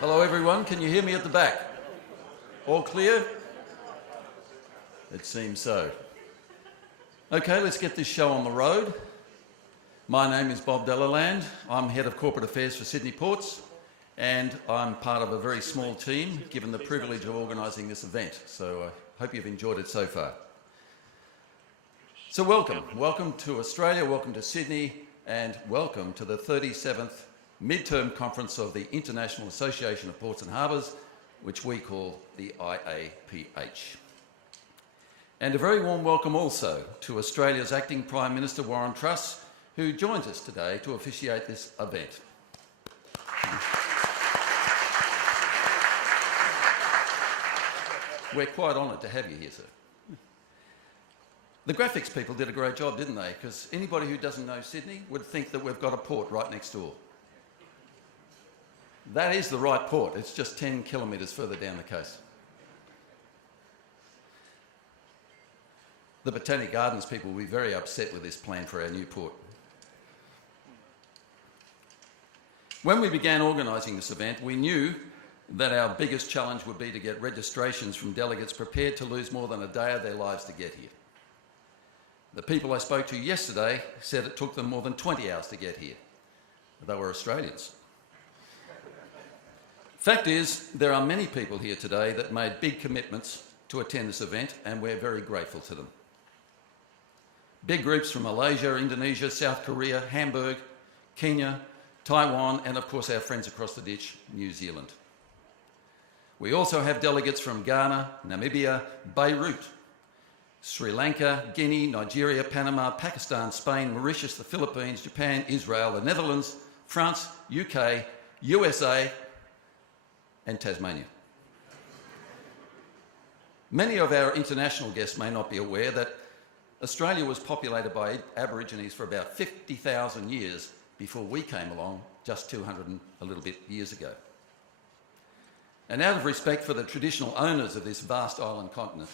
Hello everyone, can you hear me at the back? All clear? It seems so. Okay, let's get this show on the road. My name is Bob Delaland. I'm Head of Corporate Affairs for Sydney Ports, and I'm part of a very small team given the privilege of organising this event. So I hope you've enjoyed it so far. So welcome to Australia, welcome to Sydney, and welcome to the 37th Midterm Conference of the International Association of Ports and Harbours, which we call the IAPH. And a very warm welcome also to Australia's Acting Prime Minister Warren Truss, who joins us today to officiate this event. We're quite honoured to have you here, sir. The graphics people did a great job, didn't they? Because anybody who doesn't know Sydney would think that we've got a port right next door. That is the right port. It's just 10 kilometres further down the coast. The Botanic Gardens people will be very upset with this plan for our new port. When we began organising this event, we knew that our biggest challenge would be to get registrations from delegates prepared to lose more than a day of their lives to get here. The people I spoke to yesterday said it took them more than 20 hours to get here. They were Australians. Fact is, there are many people here today that made big commitments to attend this event, and we're very grateful to them. Big groups from Malaysia, Indonesia, South Korea, Hamburg, Kenya, Taiwan, and of course our friends across the ditch, New Zealand. We also have delegates from Ghana, Namibia, Beirut, Sri Lanka, Guinea, Nigeria, Panama, Pakistan, Spain, Mauritius, the Philippines, Japan, Israel, the Netherlands, France, UK, USA, and Tasmania. Many of our international guests may not be aware that Australia was populated by Aborigines for about 50,000 years before we came along just 200 and a little bit years ago. And out of respect for the traditional owners of this vast island continent,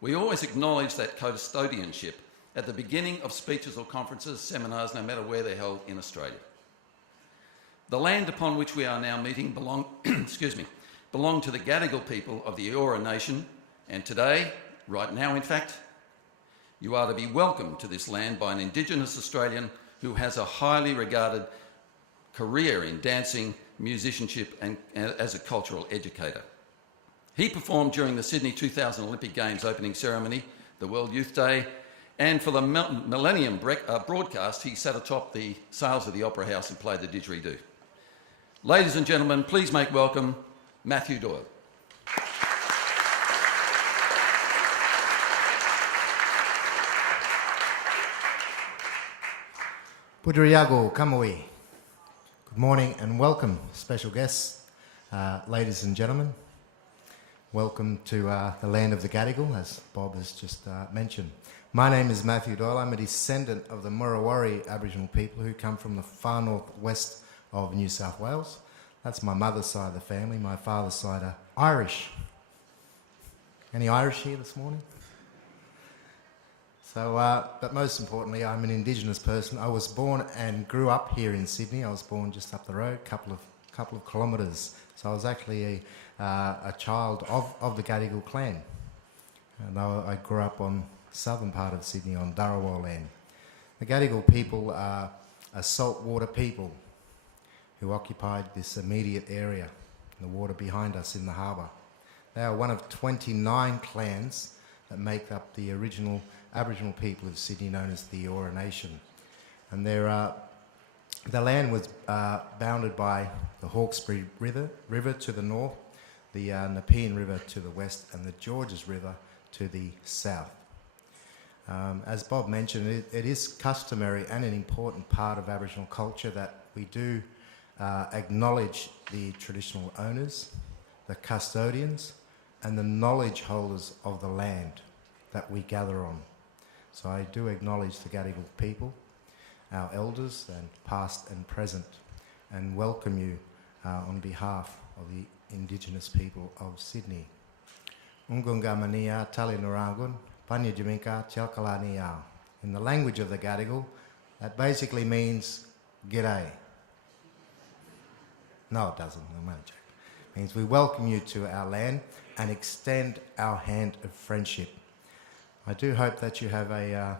we always acknowledge that custodianship at the beginning of speeches or conferences, seminars, no matter where they're held in Australia. The land upon which we are now meeting belong to the Gadigal people of the Eora Nation, and today, right now in fact, you are to be welcomed to this land by an Indigenous Australian who has a highly regarded career in dancing, musicianship and as a cultural educator. He performed during the Sydney 2000 Olympic Games opening ceremony, the World Youth Day, and for the Millennium broadcast, he sat atop the sails of the Opera House and played the didgeridoo. Ladies and gentlemen, please make welcome Matthew Doyle. Pudriyago Kamui. Good morning and welcome, special guests, ladies and gentlemen. Welcome to the land of the Gadigal, as Bob has just mentioned. My name is Matthew Doyle. I'm a descendant of the Murawari Aboriginal people who come from the far northwest of New South Wales. That's my mother's side of the family. My father's side are Irish. Any Irish here this morning? So, but most importantly, I'm an Indigenous person. I was born and grew up here in Sydney. I was born just up the road, couple of kilometres. So I was actually a child of the Gadigal clan. And I grew up on the southern part of Sydney on Dharawal land. The Gadigal people are a saltwater people who occupied this immediate area, the water behind us in the harbour. They are one of 29 clans that make up the original Aboriginal people of Sydney, known as the Eora Nation. And the land was bounded by the Hawkesbury River to the north, the Nepean River to the west, and the Georges River to the south. As Bob mentioned, it is customary and an important part of Aboriginal culture that we do acknowledge the traditional owners, the custodians, and the knowledge holders of the land that we gather on. So I do acknowledge the Gadigal people, our elders, and past and present, and welcome you on behalf of the Indigenous people of Sydney. Ungungamania Tali Narangun, Panya Jaminka Chalkalania. In the language of the Gadigal, that basically means g'day. No, it doesn't. I'm only joking. It means we welcome you to our land and extend our hand of friendship. I do hope that you have a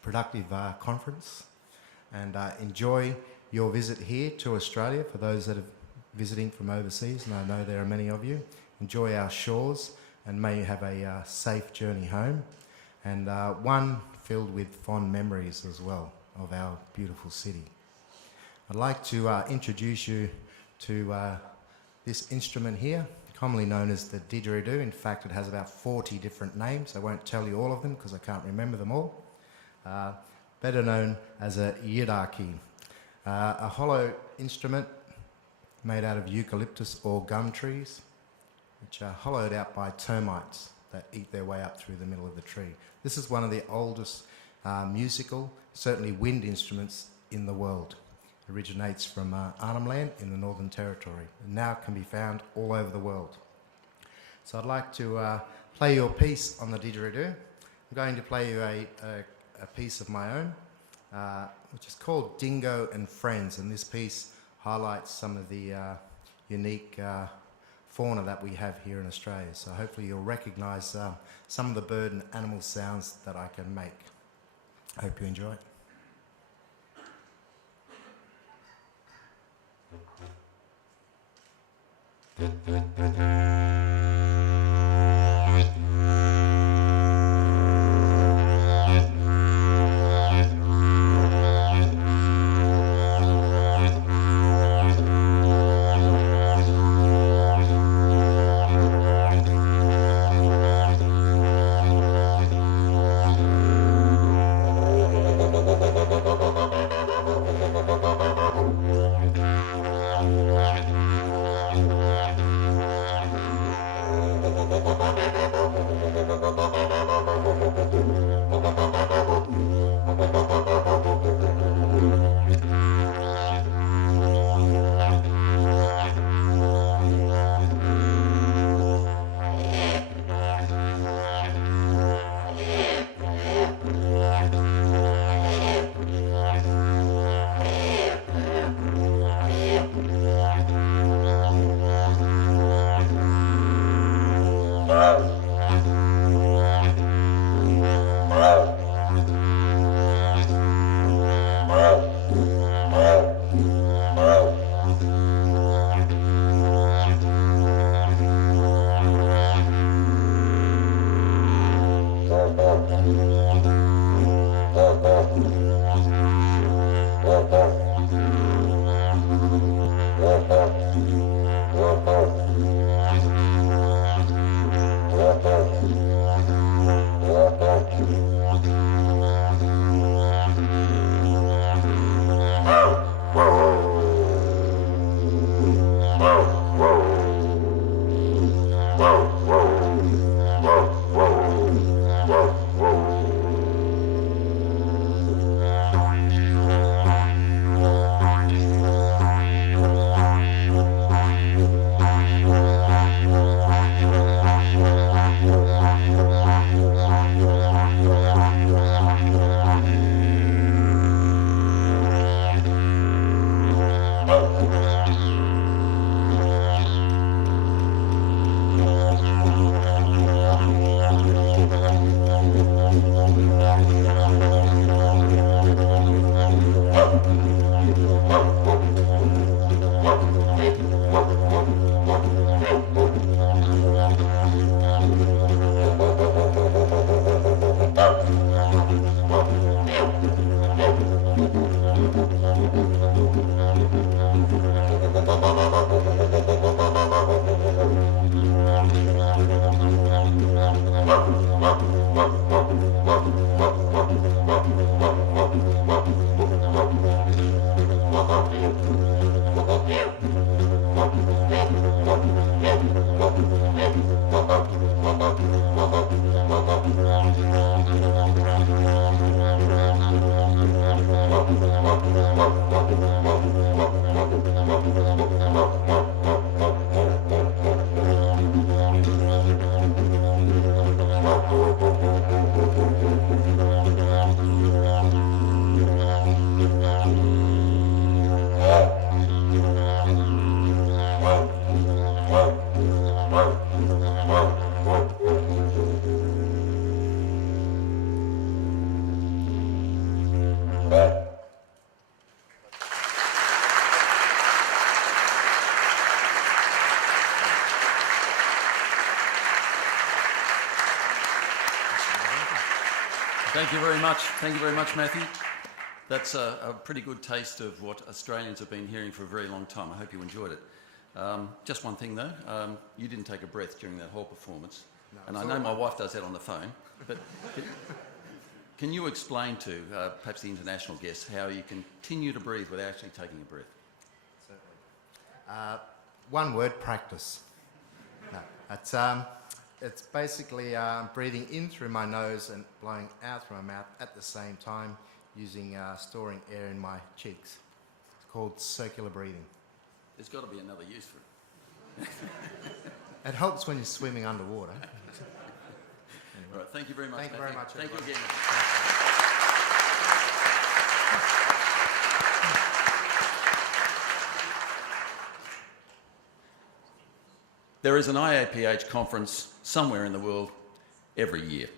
productive conference and enjoy your visit here to Australia for those that are visiting from overseas, and I know there are many of you. Enjoy our shores and may you have a safe journey home, and one filled with fond memories as well of our beautiful city. I'd like to introduce you to this instrument here, commonly known as the didgeridoo. In fact, it has about 40 different names. I won't tell you all of them because I can't remember them all. Better known as a yidaki, a hollow instrument made out of eucalyptus or gum trees, which are hollowed out by termites that eat their way up through the middle of the tree. This is one of the oldest musical, certainly wind instruments in the world. Originates from Arnhem Land in the Northern Territory and now can be found all over the world. So I'd like to play you a piece on the didgeridoo. I'm going to play you a piece of my own, which is called Dingo and Friends, and this piece highlights some of the unique fauna that we have here in Australia. So hopefully you'll recognise some of the bird and animal sounds that I can make. I hope you enjoy it. Thank you very much. Thank you very much, Matthew. That's a pretty good taste of what Australians have been hearing for a very long time. I hope you enjoyed it. Just one thing though, you didn't take a breath during that whole performance. No, and I know my wife does that on the phone, but can you explain to perhaps the international guests how you continue to breathe without actually taking a breath? Certainly. One word, practice. No, it's basically breathing in through my nose and blowing out through my mouth at the same time, using storing air in my cheeks. It's called circular breathing. There's got to be another use for it. It helps when you're swimming underwater. Anyway. Right, thank you very much. Thank you very much. Thank you again. There is an IAPH conference somewhere in the world every year.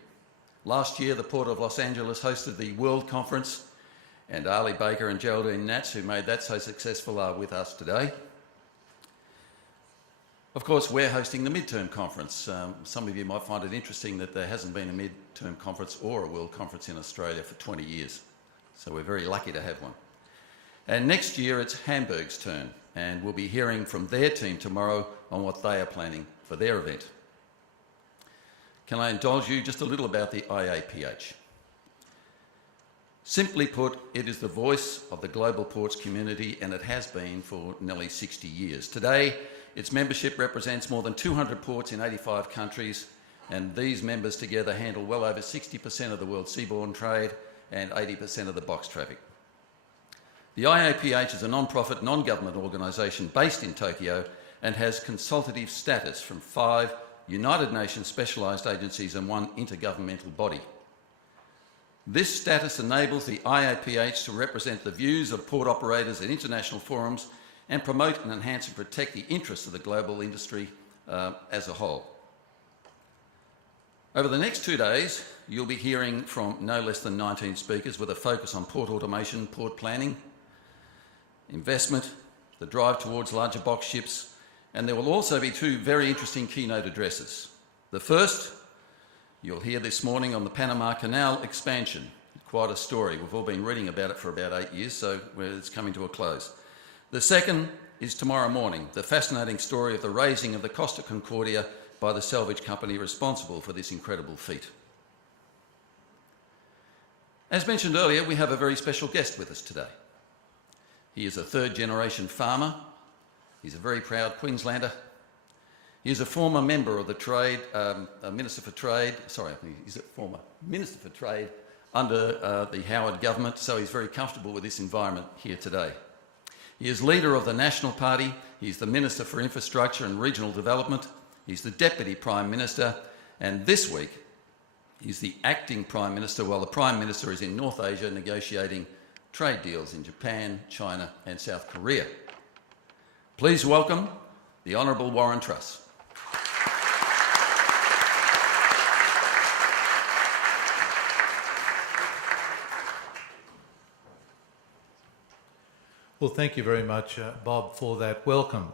Last year, the Port of Los Angeles hosted the World Conference, and Ali Baker and Geraldine Nats, who made that so successful, are with us today. Of course, we're hosting the midterm conference. Some of you might find it interesting that there hasn't been a midterm conference or a World Conference in Australia for 20 years. So we're very lucky to have one. And next year, it's Hamburg's turn, and we'll be hearing from their team tomorrow on what they are planning for their event. Can I indulge you just a little about the IAPH? Simply put, it is the voice of the global ports community, and it has been for nearly 60 years. Today, its membership represents more than 200 ports in 85 countries, and these members together handle well over 60% of the world's seaborne trade and 80% of the box traffic. The IAPH is a non-profit, non-government organisation based in Tokyo and has consultative status from 5 United Nations specialised agencies and 1 intergovernmental body. This status enables the IAPH to represent the views of port operators at international forums and promote and enhance and protect the interests of the global industry as a whole. Over the next 2 days, you'll be hearing from no less than 19 speakers with a focus on port automation, port planning, investment, the drive towards larger box ships, and there will also be 2 very interesting keynote addresses. The first, you'll hear this morning on the Panama Canal expansion. Quite a story. We've all been reading about it for about 8 years, so it's coming to a close. The second is tomorrow morning, the fascinating story of the raising of the Costa Concordia by the salvage company responsible for this incredible feat. As mentioned earlier, we have a very special guest with us today. He is a 3rd-generation farmer. He's a very proud Queenslander. He is a former member of the Trade, Minister for Trade, he's a former Minister for Trade under the Howard government, so he's very comfortable with this environment here today. He is leader of the National Party. He's the Minister for Infrastructure and Regional Development. He's the Deputy Prime Minister, and this week he's the acting Prime Minister while the Prime Minister is in North Asia negotiating trade deals in Japan, China and South Korea. Please welcome the Honourable Warren Truss. Well, thank you very much, Bob, for that welcome.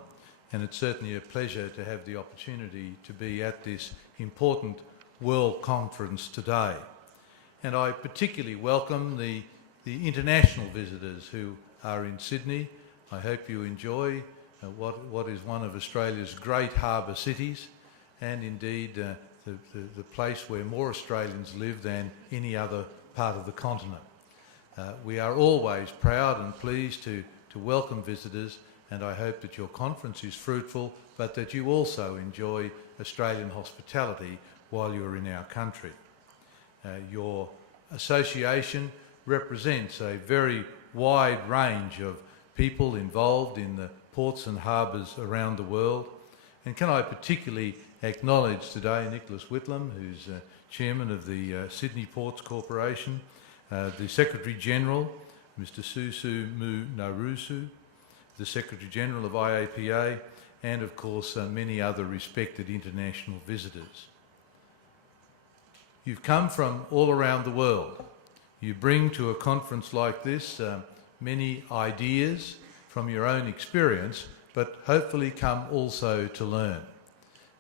And it's certainly a pleasure to have the opportunity to be at this important World Conference today. And I particularly welcome the international visitors who are in Sydney. I hope you enjoy what is one of Australia's great harbour cities, and indeed the place where more Australians live than any other part of the continent. We are always proud and pleased to welcome visitors, and I hope that your conference is fruitful, but that you also enjoy Australian hospitality while you're in our country. Your association represents a very wide range of people involved in the ports and harbours around the world. And can I particularly acknowledge today Nicholas Whitlam, who's Chairman of the Sydney Ports Corporation, the Secretary-General, Mr. Susu Mu Narusu, the Secretary-General of IAPA, and of course many other respected international visitors. You've come from all around the world. You bring to a conference like this many ideas from your own experience, but hopefully come also to learn.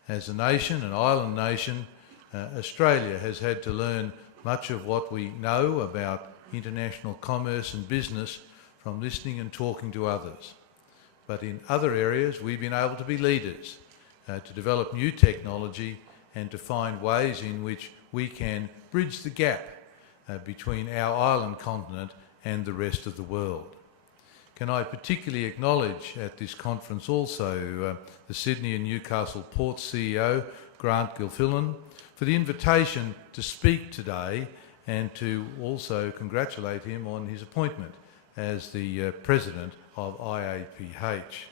As a nation, an island nation, Australia has had to learn much of what we know about international commerce and business from listening and talking to others. But in other areas, we've been able to be leaders, to develop new technology and to find ways in which we can bridge the gap between our island continent and the rest of the world. Can I particularly acknowledge at this conference also the Sydney and Newcastle Port CEO, Grant Gilfillan, for the invitation to speak today and to also congratulate him on his appointment as the President of IAPH.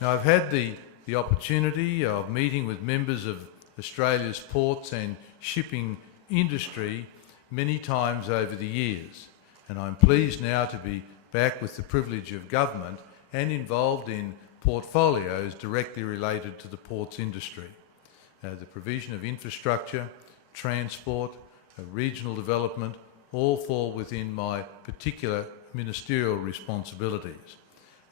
Now, I've had the opportunity of meeting with members of Australia's ports and shipping industry many times over the years, and I'm pleased now to be back with the privilege of government and involved in portfolios directly related to the ports industry. The provision of infrastructure, transport, regional development, all fall within my particular ministerial responsibilities.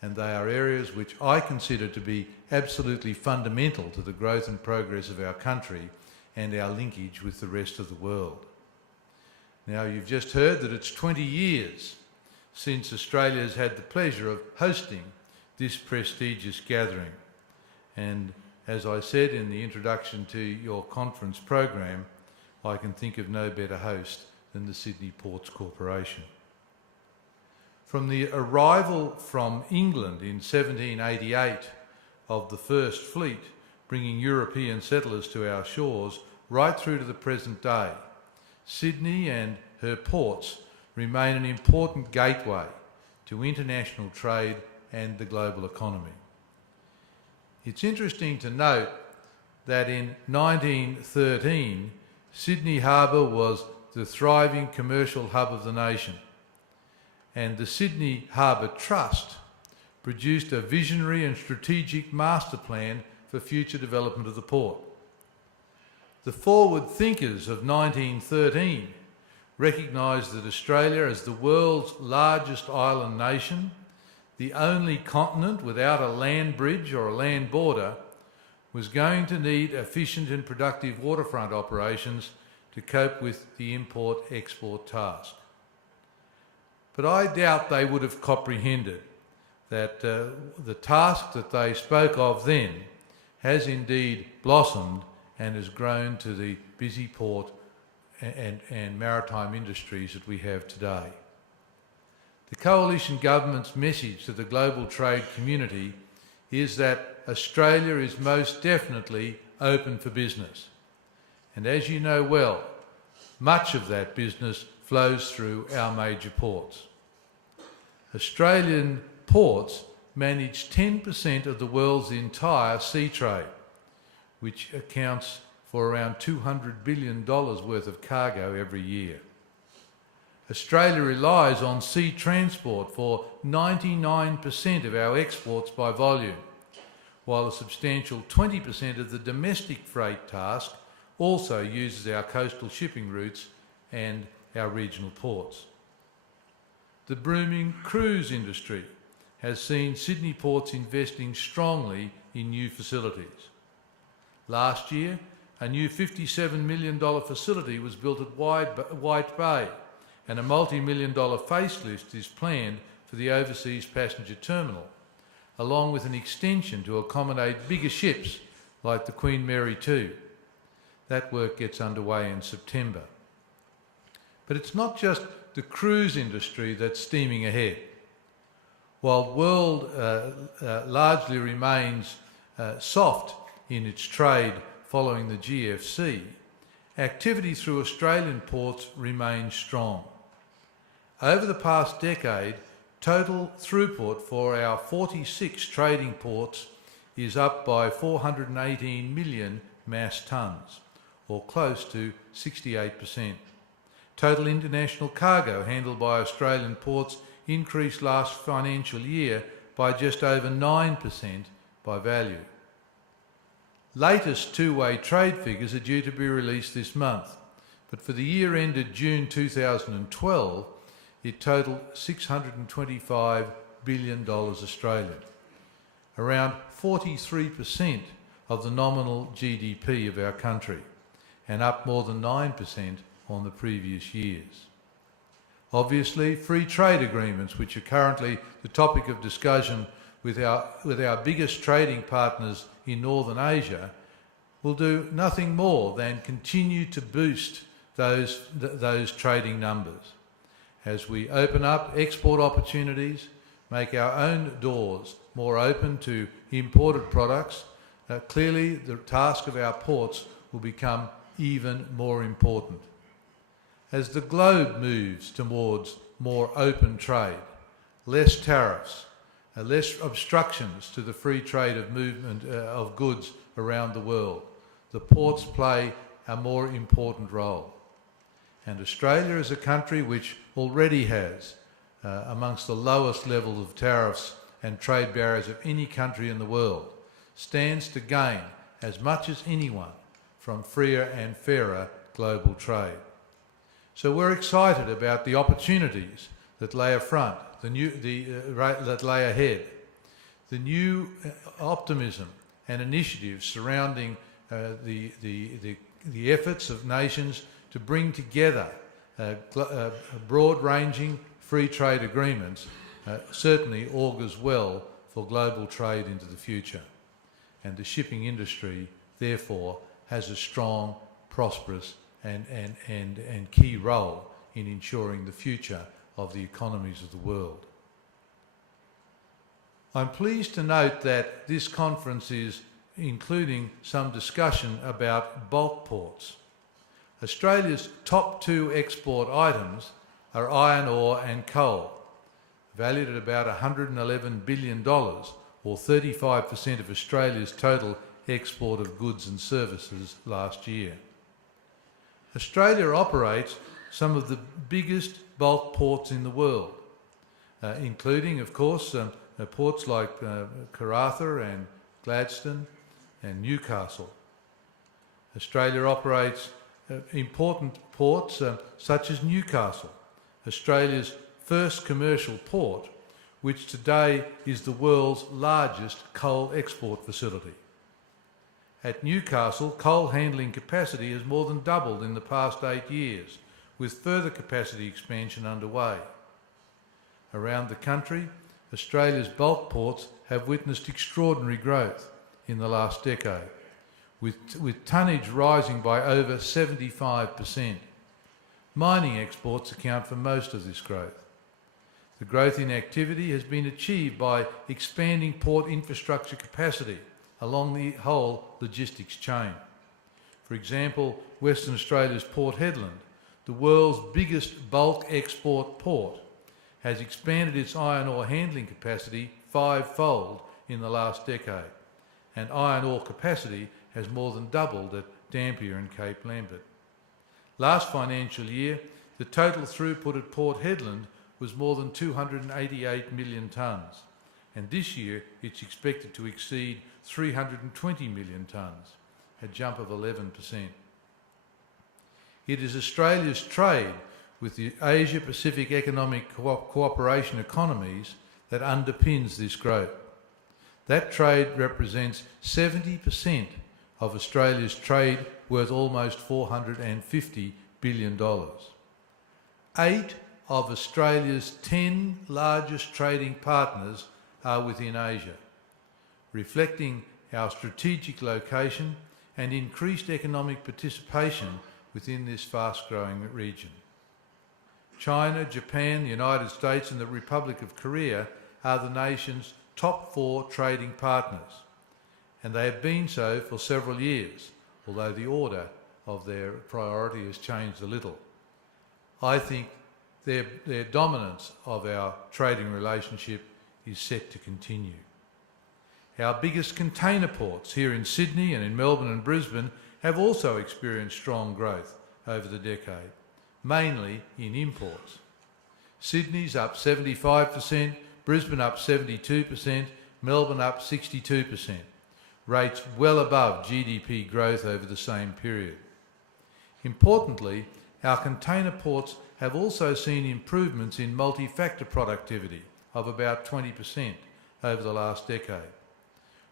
And they are areas which I consider to be absolutely fundamental to the growth and progress of our country and our linkage with the rest of the world. Now, you've just heard that it's 20 years since Australia has had the pleasure of hosting this prestigious gathering. And as I said in the introduction to your conference program, I can think of no better host than the Sydney Ports Corporation. From the arrival from England in 1788 of the first fleet, bringing European settlers to our shores, right through to the present day, Sydney and her ports remain an important gateway to international trade and the global economy. It's interesting to note that in 1913, Sydney Harbour was the thriving commercial hub of the nation, and the Sydney Harbour Trust produced a visionary and strategic master plan for future development of the port. The forward thinkers of 1913 recognised that Australia, as the world's largest island nation, the only continent without a land bridge or a land border, was going to need efficient and productive waterfront operations to cope with the import-export task. But I doubt they would have comprehended that the task that they spoke of then has indeed blossomed and has grown to the busy port and maritime industries that we have today. The coalition government's message to the global trade community is that Australia is most definitely open for business. And as you know well, much of that business flows through our major ports. Australian ports manage 10% of the world's entire sea trade, which accounts for around $200 billion worth of cargo every year. Australia relies on sea transport for 99% of our exports by volume, while a substantial 20% of the domestic freight task also uses our coastal shipping routes and our regional ports. The booming cruise industry has seen Sydney ports investing strongly in new facilities. Last year, a new $57 million facility was built at White Bay, and a multi-million-dollar facelift is planned for the overseas passenger terminal, along with an extension to accommodate bigger ships like the Queen Mary 2. That work gets underway in September. But it's not just the cruise industry that's steaming ahead. While the world largely remains soft in its trade following the GFC, activity through Australian ports remains strong. Over the past decade, total throughput for our 46 trading ports is up by 418 million mass tonnes, or close to 68%. Total international cargo handled by Australian ports increased last financial year by just over 9% by value. Latest two-way trade figures are due to be released this month, but for the year ended June 2012, it totaled $625 billion Australian, around 43% of the nominal GDP of our country, and up more than 9% on the previous years. Obviously, free trade agreements, which are currently the topic of discussion with our biggest trading partners in Northern Asia, will do nothing more than continue to boost those trading numbers. As we open up export opportunities, make our own doors more open to imported products, clearly the task of our ports will become even more important. As the globe moves towards more open trade, less tariffs, less obstructions to the free trade of movement of goods around the world, the ports play a more important role. And Australia is a country which already has amongst the lowest levels of tariffs and trade barriers of any country in the world, stands to gain as much as anyone from freer and fairer global trade. So we're excited about the opportunities that lay afront, that lay ahead. The new optimism and initiatives surrounding the efforts of nations to bring together broad-ranging free trade agreements certainly augurs well for global trade into the future. And the shipping industry, therefore, has a strong, prosperous and key role in ensuring the future of the economies of the world. I'm pleased to note that this conference is including some discussion about bulk ports. Australia's top two export items are iron ore and coal, valued at about $111 billion, or 35% of Australia's total export of goods and services last year. Australia operates some of the biggest bulk ports in the world, including, of course, ports like Karratha and Gladstone and Newcastle. Australia operates important ports such as Newcastle, Australia's first commercial port, which today is the world's largest coal export facility. At Newcastle, coal handling capacity has more than doubled in the past 8 years, with further capacity expansion underway. Around the country, Australia's bulk ports have witnessed extraordinary growth in the last decade, with tonnage rising by over 75%. Mining exports account for most of this growth. The growth in activity has been achieved by expanding port infrastructure capacity along the whole logistics chain. For example, Western Australia's Port Hedland, the world's biggest bulk export port, has expanded its iron ore handling capacity 5-fold in the last decade, and iron ore capacity has more than doubled at Dampier and Cape Lambert. Last financial year, the total throughput at Port Hedland was more than 288 million tonnes, and this year it's expected to exceed 320 million tonnes, a jump of 11%. It is Australia's trade with the Asia-Pacific Economic Cooperation economies that underpins this growth. That trade represents 70% of Australia's trade, worth almost $450 billion. 8 of Australia's 10 largest trading partners are within Asia, reflecting our strategic location and increased economic participation within this fast-growing region. China, Japan, the United States and the Republic of Korea are the nation's top 4 trading partners, and they have been so for several years, although the order of their priority has changed a little. I think their dominance of our trading relationship is set to continue. Our biggest container ports here in Sydney and in Melbourne and Brisbane have also experienced strong growth over the decade, mainly in imports. Sydney's up 75%, Brisbane up 72%, Melbourne up 62%, rates well above GDP growth over the same period. Importantly, our container ports have also seen improvements in multi-factor productivity of about 20% over the last decade,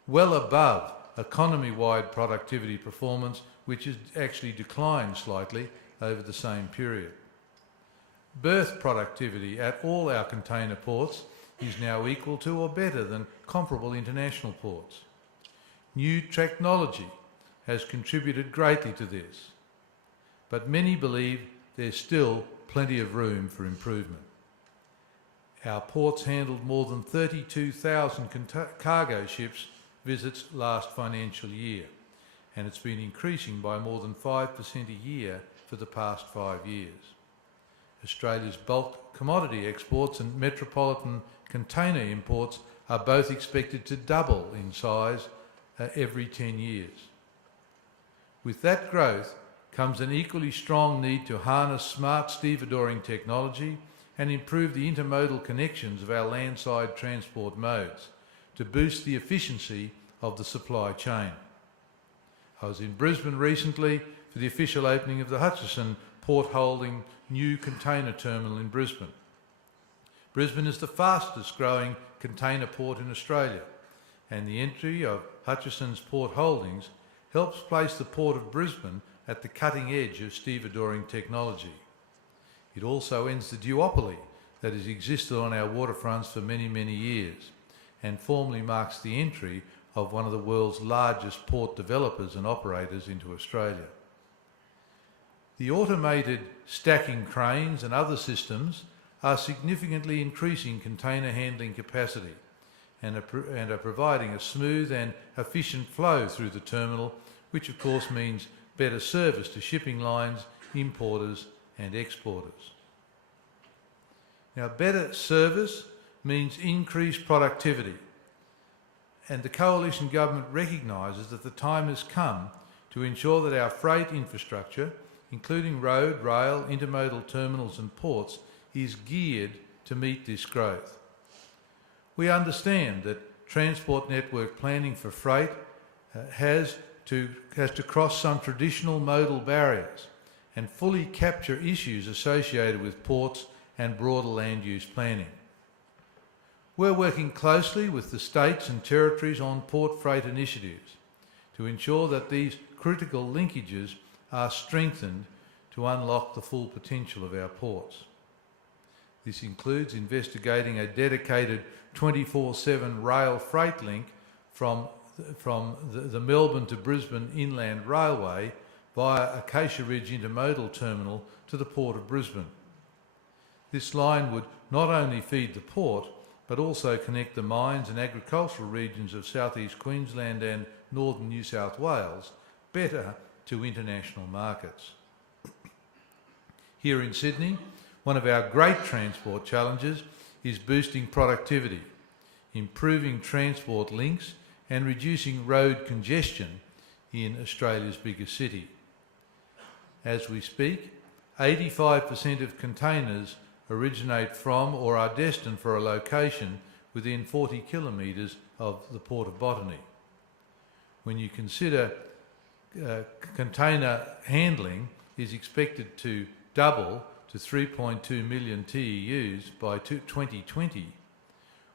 well above economy-wide productivity performance, which has actually declined slightly over the same period. Berth productivity at all our container ports is now equal to or better than comparable international ports. New technology has contributed greatly to this, but many believe there's still plenty of room for improvement. Our ports handled more than 32,000 cargo ships visits last financial year, and it's been increasing by more than 5% a year for the past 5 years. Australia's bulk commodity exports and metropolitan container imports are both expected to double in size every 10 years. With that growth comes an equally strong need to harness smart stevedoring technology and improve the intermodal connections of our landside transport modes to boost the efficiency of the supply chain. I was in Brisbane recently for the official opening of the Hutchison Port Holding new container terminal in Brisbane. Brisbane is the fastest growing container port in Australia, and the entry of Hutchison's Port Holdings helps place the Port of Brisbane at the cutting edge of stevedoring technology. It also ends the duopoly that has existed on our waterfronts for many, many years, and formally marks the entry of one of the world's largest port developers and operators into Australia. The automated stacking cranes and other systems are significantly increasing container handling capacity and are providing a smooth and efficient flow through the terminal, which of course means better service to shipping lines, importers and exporters. Now, better service means increased productivity, and the Coalition Government recognises that the time has come to ensure that our freight infrastructure, including road, rail, intermodal terminals and ports, is geared to meet this growth. We understand that transport network planning for freight has to cross some traditional modal barriers and fully capture issues associated with ports and broader land use planning. We're working closely with the states and territories on port freight initiatives to ensure that these critical linkages are strengthened to unlock the full potential of our ports. This includes investigating a dedicated 24/7 rail freight link from the Melbourne to Brisbane Inland Railway via Acacia Ridge Intermodal Terminal to the Port of Brisbane. This line would not only feed the port, but also connect the mines and agricultural regions of southeast Queensland and northern New South Wales better to international markets. Here in Sydney, one of our great transport challenges is boosting productivity, improving transport links and reducing road congestion in Australia's biggest city. As we speak, 85% of containers originate from or are destined for a location within 40 kilometres of the Port of Botany. When you consider container handling is expected to double to 3.2 million TEUs by 2020,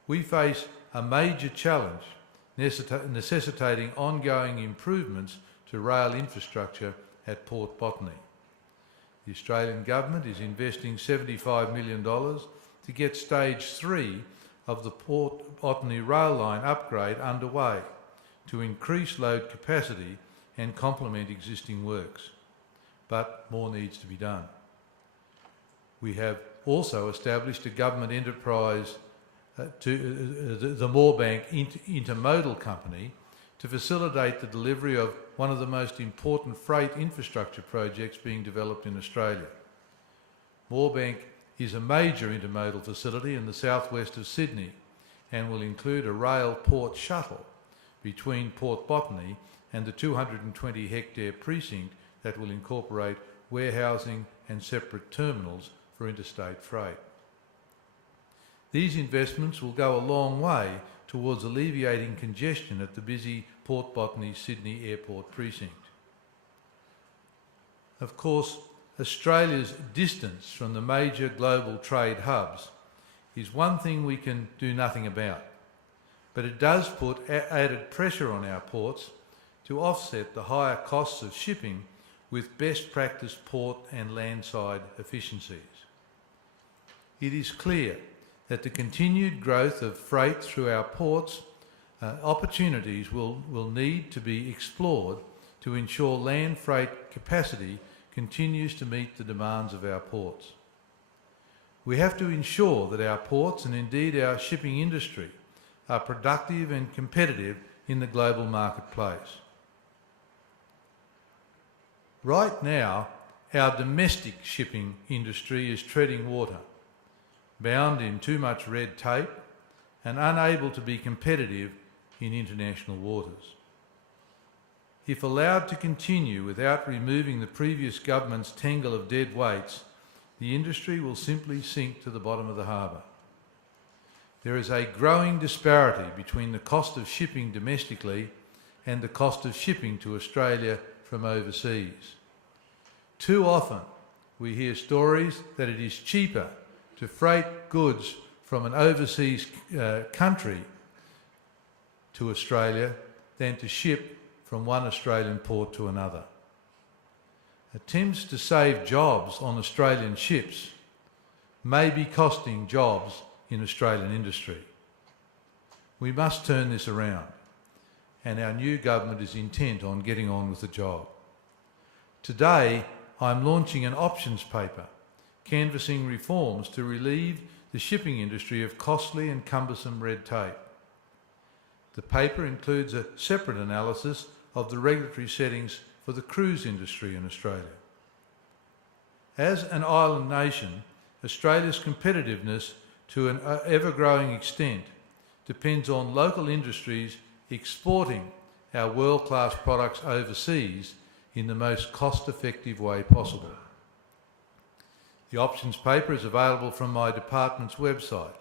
we face a major challenge necessitating ongoing improvements to rail infrastructure at Port Botany. The Australian Government is investing $75 million to get stage 3 of the Port Botany rail line upgrade underway to increase load capacity and complement existing works. But more needs to be done. We have also established a government enterprise, the Moorebank Intermodal Company, to facilitate the delivery of one of the most important freight infrastructure projects being developed in Australia. Moorebank is a major intermodal facility in the southwest of Sydney and will include a rail port shuttle between Port Botany and the 220 hectare precinct that will incorporate warehousing and separate terminals for interstate freight. These investments will go a long way towards alleviating congestion at the busy Port Botany Sydney Airport precinct. Of course, Australia's distance from the major global trade hubs is one thing we can do nothing about, but it does put added pressure on our ports to offset the higher costs of shipping with best practice port and landside efficiencies. It is clear that the continued growth of freight through our ports, opportunities will need to be explored to ensure land freight capacity continues to meet the demands of our ports. We have to ensure that our ports and indeed our shipping industry are productive and competitive in the global marketplace. Right now, our domestic shipping industry is treading water, bound in too much red tape and unable to be competitive in international waters. If allowed to continue without removing the previous government's tangle of dead weights, the industry will simply sink to the bottom of the harbour. There is a growing disparity between the cost of shipping domestically and the cost of shipping to Australia from overseas. Too often we hear stories that it is cheaper to freight goods from an overseas country to Australia than to ship from one Australian port to another. Attempts to save jobs on Australian ships may be costing jobs in Australian industry. We must turn this around, and our new government is intent on getting on with the job. Today, I'm launching an options paper canvassing reforms to relieve the shipping industry of costly and cumbersome red tape. The paper includes a separate analysis of the regulatory settings for the cruise industry in Australia. As an island nation, Australia's competitiveness to an ever-growing extent depends on local industries exporting our world-class products overseas in the most cost-effective way possible. The options paper is available from my department's website,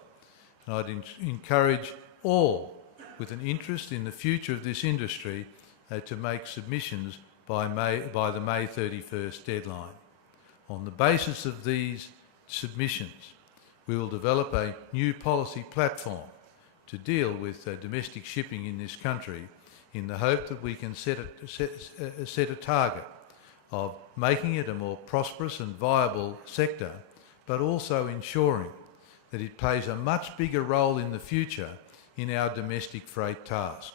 and I'd encourage all with an interest in the future of this industry to make submissions by the May 31st deadline. On the basis of these submissions, we will develop a new policy platform to deal with domestic shipping in this country in the hope that we can set a target of making it a more prosperous and viable sector, but also ensuring that it plays a much bigger role in the future in our domestic freight task.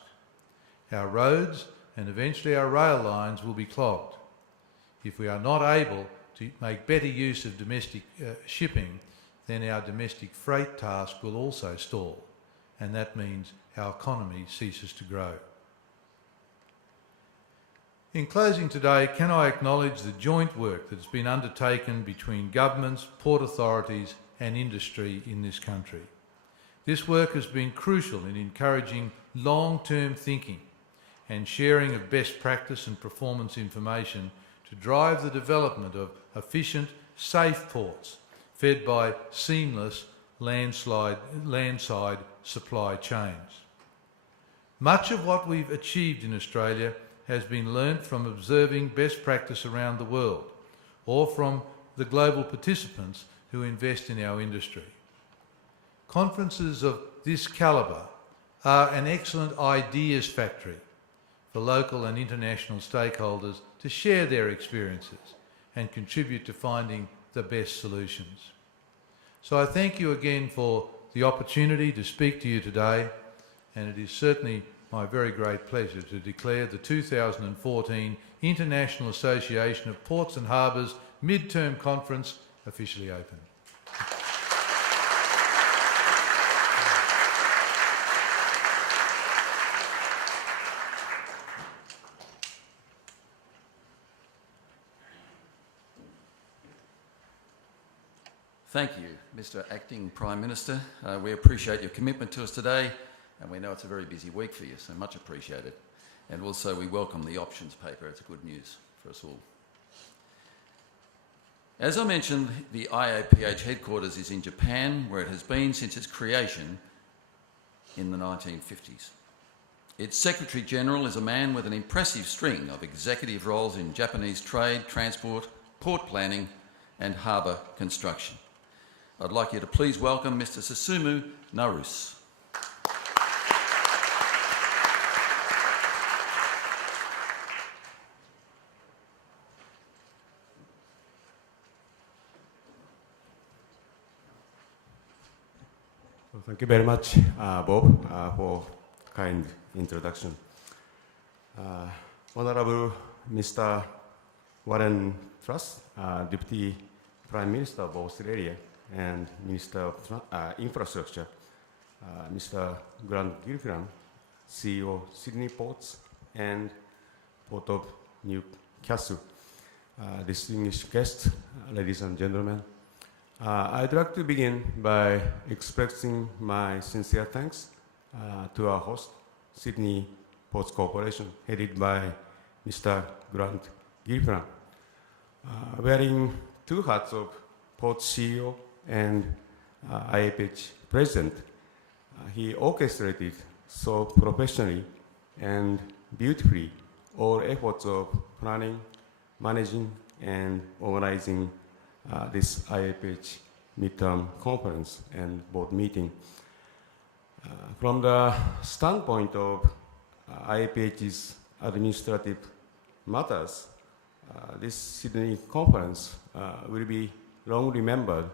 Our roads and eventually our rail lines will be clogged. If we are not able to make better use of domestic shipping, then our domestic freight task will also stall, and that means our economy ceases to grow. In closing today, can I acknowledge the joint work that has been undertaken between governments, port authorities and industry in this country. This work has been crucial in encouraging long-term thinking and sharing of best practice and performance information to drive the development of efficient, safe ports fed by seamless landside supply chains. Much of what we've achieved in Australia has been learnt from observing best practice around the world or from the global participants who invest in our industry. Conferences of this calibre are an excellent ideas factory for local and international stakeholders to share their experiences and contribute to finding the best solutions. So I thank you again for the opportunity to speak to you today, and it is certainly my very great pleasure to declare the 2014 International Association of Ports and Harbours Mid-Term Conference officially open. Thank you, Mr. Acting Prime Minister. We appreciate your commitment to us today, and we know it's a very busy week for you, so much appreciated. And also we welcome the options paper. It's good news for us all. As I mentioned, the IAPH headquarters is in Japan, where it has been since its creation in the 1950s. Its Secretary General is a man with an impressive string of executive roles in Japanese trade, transport, port planning and harbour construction. I'd like you to please welcome Mr. Susumu Naruse. Thank you very much, Bob, for kind introduction. Honorable Mr. Warren Truss, Deputy Prime Minister of Australia and Minister of Infrastructure, Mr. Grant Gilfillan, CEO Sydney Ports and Port of Newcastle, distinguished guests, ladies and gentlemen. I'd like to begin by expressing my sincere thanks to our host, Sydney Ports Corporation, headed by Mr. Grant Gilfillan. Wearing two hats of Port CEO and IAPH President, he orchestrated so professionally and beautifully all efforts of planning, managing, and organizing this IAPH midterm conference and board meeting. From the standpoint of IAPH's administrative matters, this Sydney conference will be long remembered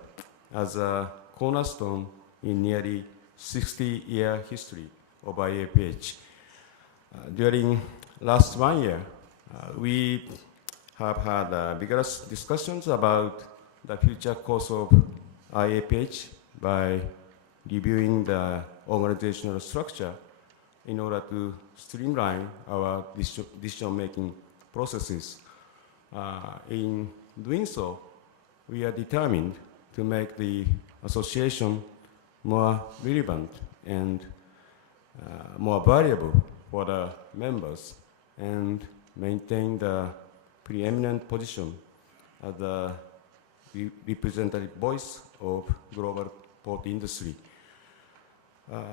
as a cornerstone in nearly 60-year history of IAPH. During last 1 year, we have had vigorous discussions about the future course of IAPH by reviewing the organizational structure in order to streamline our decision-making processes. In doing so, we are determined to make the association more relevant and more valuable for the members and maintain the preeminent position as the representative voice of global port industry.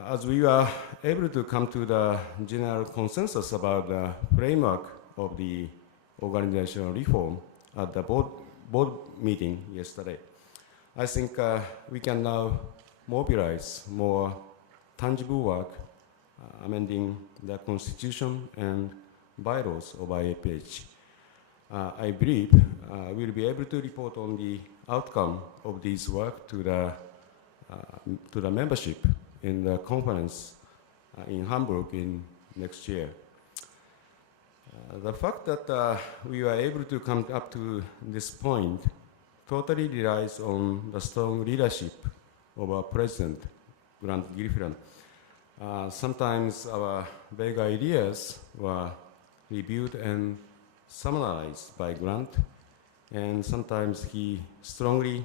As we were able to come to the general consensus about the framework of the organizational reform at the board meeting yesterday, I think we can now mobilize more tangible work amending the constitution and bylaws of IAPH. I believe we'll be able to report on the outcome of this work to the membership in the conference in Hamburg in next year. The fact that we were able to come up to this point totally relies on the strong leadership of our president, Grant Gilfillan. Sometimes our vague ideas were reviewed and summarized by Grant, and sometimes he strongly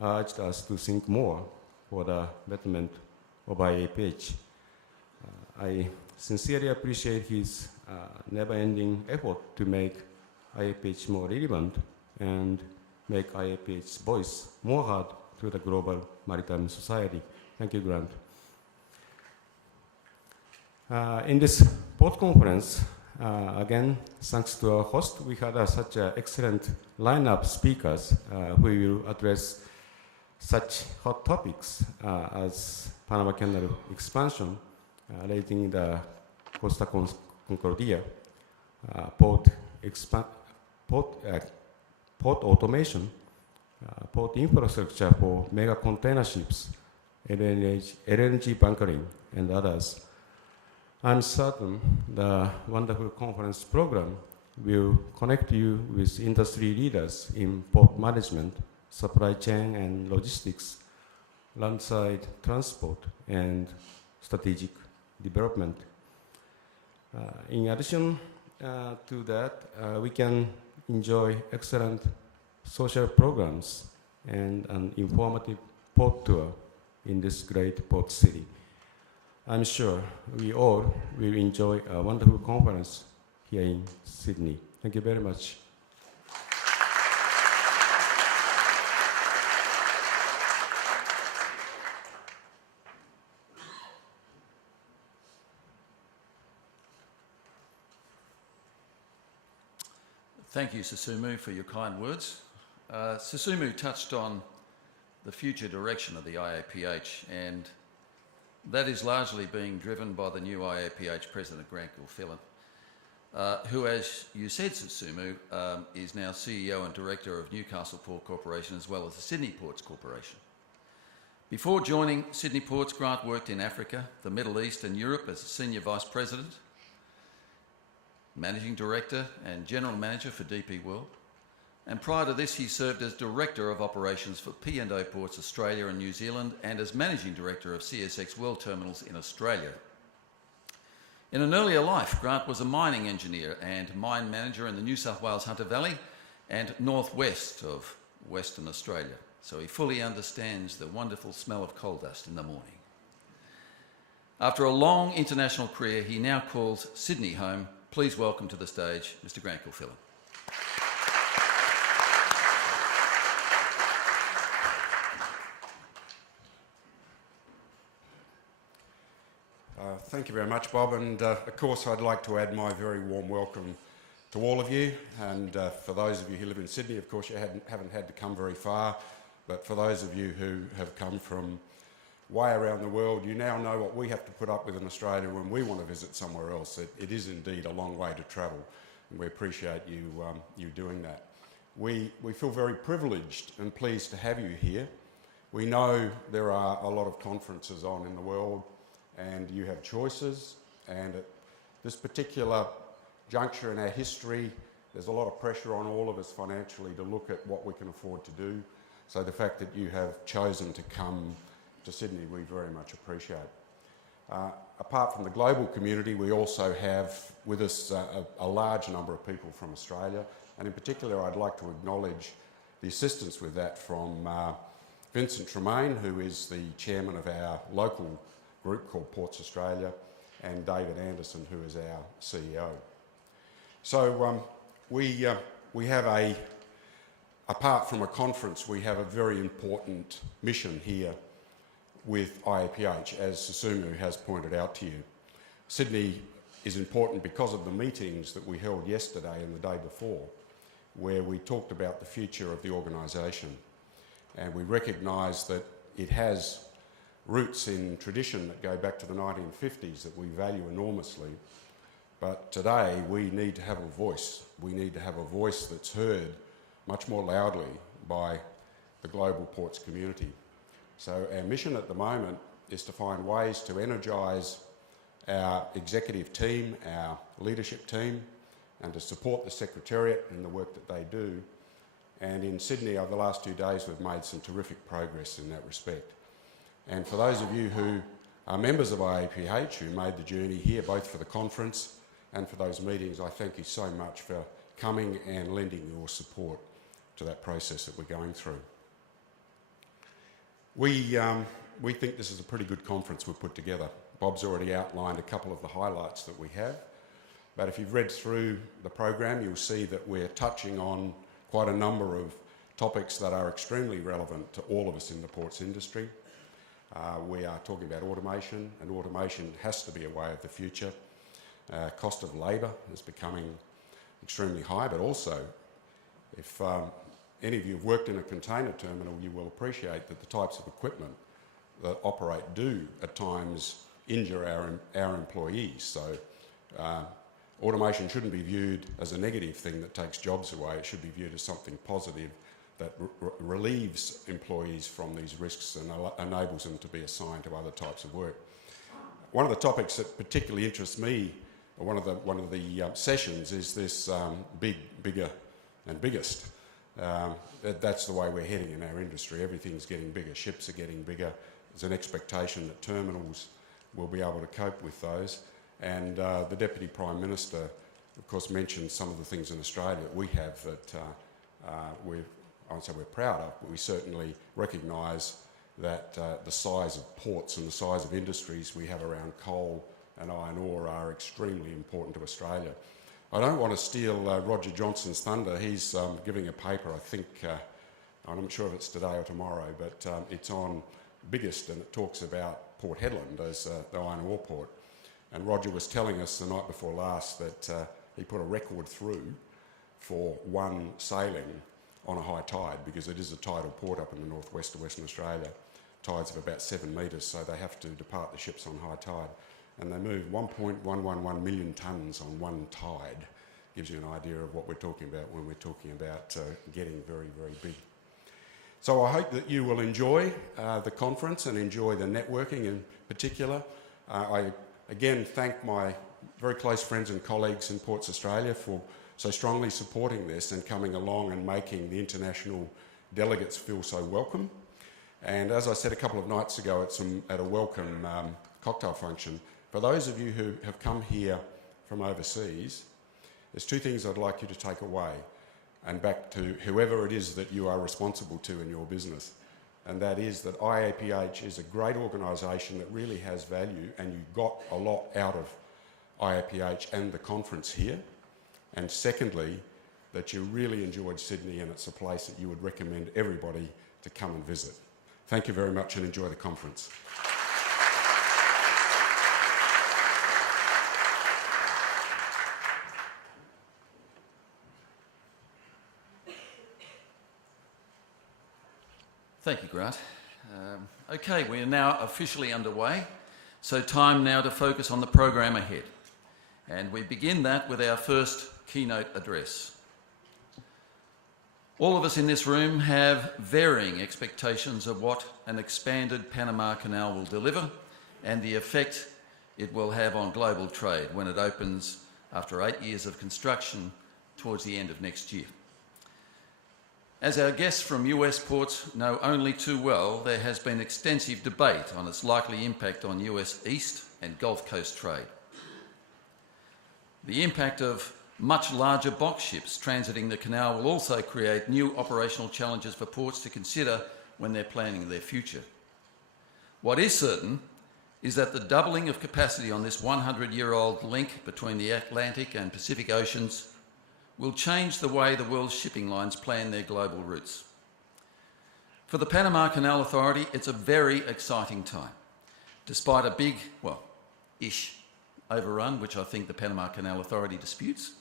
urged us to think more for the betterment of IAPH. I sincerely appreciate his never-ending effort to make IAPH more relevant and make IAPH's voice more heard to the global maritime society. Thank you, Grant. In this port conference, again, thanks to our host, we had such an excellent lineup of speakers who will address such hot topics as Panama Canal expansion, raising the Costa Concordia, port automation, port infrastructure for mega container ships, LNG bunkering, and others. I'm certain the wonderful conference program will connect you with industry leaders in port management, supply chain and logistics, landside transport, and strategic development. In addition to that, we can enjoy excellent social programs and an informative port tour in this great port city. I'm sure we all will enjoy a wonderful conference here in Sydney. Thank you very much. Thank you, Susumu, for your kind words. Susumu touched on the future direction of the IAPH, and that is largely being driven by the new IAPH President, Grant Gilfillan, who, as you said, Susumu, is now CEO and Director of Newcastle Port Corporation as well as the Sydney Ports Corporation. Before joining Sydney Ports, Grant worked in Africa, the Middle East and Europe as a Senior Vice President, Managing Director and General Manager for DP World. And prior to this, he served as Director of Operations for P&O Ports Australia and New Zealand and as Managing Director of CSX World Terminals in Australia. In an earlier life, Grant was a mining engineer and mine manager in the New South Wales Hunter Valley and northwest of Western Australia, so he fully understands the wonderful smell of coal dust in the morning. After a long international career, he now calls Sydney home. Please welcome to the stage Mr. Grant Gilfillan. Thank you very much, Bob, and of course I'd like to add my very warm welcome to all of you, and for those of you who live in Sydney, of course you haven't had to come very far, but for those of you who have come from way around the world, you now know what we have to put up with in Australia when we want to visit somewhere else. It is indeed a long way to travel, and we appreciate you doing that. We feel very privileged and pleased to have you here. We know there are a lot of conferences on in the world, and you have choices, and at this particular juncture in our history, there's a lot of pressure on all of us financially to look at what we can afford to do. So the fact that you have chosen to come to Sydney, we very much appreciate. Apart from the global community, we also have with us a large number of people from Australia, and in particular I'd like to acknowledge the assistance with that from Vincent Tremaine, who is the chairman of our local group called Ports Australia, and David Anderson, who is our CEO. So we have apart from a conference, we have a very important mission here with IAPH, as Susumu has pointed out to you. Sydney is important because of the meetings that we held yesterday and the day before, where we talked about the future of the organisation. And we recognise that it has roots in tradition that go back to the 1950s that we value enormously. But today we need to have a voice. We need to have a voice that's heard much more loudly by the global ports community. So our mission at the moment is to find ways to energise our executive team, our leadership team, and to support the Secretariat in the work that they do. And in Sydney over the last 2 days we've made some terrific progress in that respect. And for those of you who are members of IAPH who made the journey here, both for the conference and for those meetings, I thank you so much for coming and lending your support to that process that we're going through. We think this is a pretty good conference we've put together. Bob's already outlined a couple of the highlights that we have, but if you've read through the program, you'll see that we're touching on quite a number of topics that are extremely relevant to all of us in the ports industry. We are talking about automation, and automation has to be a way of the future. Cost of labour is becoming extremely high, but also if any of you have worked in a container terminal, you will appreciate that the types of equipment that operate do at times injure our employees. So automation shouldn't be viewed as a negative thing that takes jobs away. It should be viewed as something positive that relieves employees from these risks and enables them to be assigned to other types of work. One of the topics that particularly interests me, or one of the sessions, is this bigger and biggest. That's the way we're heading in our industry. Everything's getting bigger. Ships are getting bigger. There's an expectation that terminals will be able to cope with those. And the Deputy Prime Minister, of course, mentioned some of the things in Australia that we have that I won't say we're proud of, but we certainly recognise that the size of ports and the size of industries we have around coal and iron ore are extremely important to Australia. I don't want to steal Roger Johnson's thunder. He's giving a paper, I think, I'm not sure if it's today or tomorrow, but it's on biggest, and it talks about Port Hedland as the iron ore port. And Roger was telling us the night before last that he put a record through for one sailing on a high tide, because it is a tidal port up in the northwest of Western Australia. Tides of about 7 metres, so they have to depart the ships on high tide. And they move 1.111 million tonnes on one tide. Gives you an idea of what we're talking about when we're talking about getting very, very big. So I hope that you will enjoy the conference and enjoy the networking in particular. I again thank my very close friends and colleagues in Ports Australia for so strongly supporting this and coming along and making the international delegates feel so welcome. And as I said a couple of nights ago at a welcome cocktail function, for those of you who have come here from overseas, there's two things I'd like you to take away and back to whoever it is that you are responsible to in your business. And that is that IAPH is a great organisation that really has value, and you got a lot out of IAPH and the conference here. And secondly, that you really enjoyed Sydney, and it's a place that you would recommend everybody to come and visit. Thank you very much and enjoy the conference. Thank you, Grant. Okay, we are now officially underway, so time now to focus on the program ahead. And we begin that with our first keynote address. All of us in this room have varying expectations of what an expanded Panama Canal will deliver and the effect it will have on global trade when it opens after 8 years of construction towards the end of next year. As our guests from US ports know only too well, there has been extensive debate on its likely impact on US East and Gulf Coast trade. The impact of much larger box ships transiting the canal will also create new operational challenges for ports to consider when they're planning their future. What is certain is that the doubling of capacity on this 100-year-old link between the Atlantic and Pacific Oceans will change the way the world's shipping lines plan their global routes. For the Panama Canal Authority, it's a very exciting time. Despite a big, ish overrun, which I think the Panama Canal Authority disputes,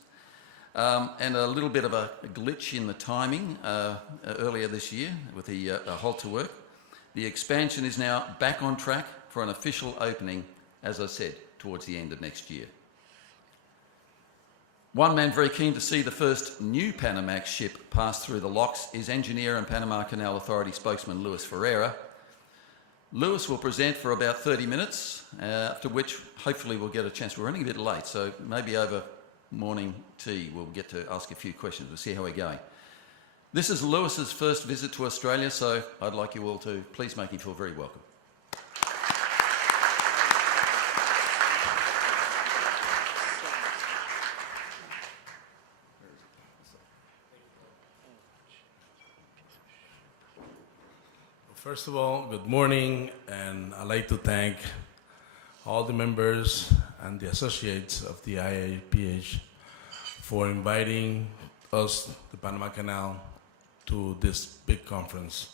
and a little bit of a glitch in the timing earlier this year with the halt to work, the expansion is now back on track for an official opening, as I said, towards the end of next year. One man very keen to see the first new Panamax ship pass through the locks is engineer and Panama Canal Authority spokesman Lewis Ferreira. Lewis will present for about 30 minutes, after which hopefully we'll get a chance. We're running a bit late, so maybe over morning tea we'll get to ask a few questions. We'll see how we're going. This is Lewis's first visit to Australia, so I'd like you all to please make him feel very welcome. First of all, good morning, and I'd like to thank all the members and the associates of the IAPH for inviting us, the Panama Canal, to this big conference.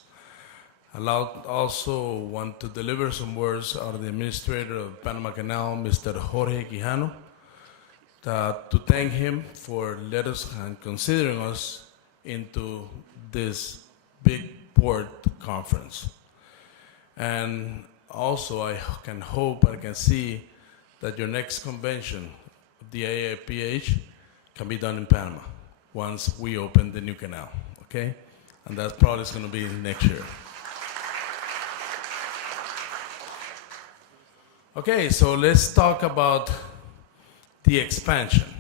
I also want to deliver some words out of the administrator of Panama Canal, Mr. Jorge Quijano, to thank him for letting us and considering us into this big port conference. And also I can hope and I can see that your next convention of the IAPH can be done in Panama once we open the new canal, okay? And that's probably going to be next year. Okay, so let's talk about the expansion.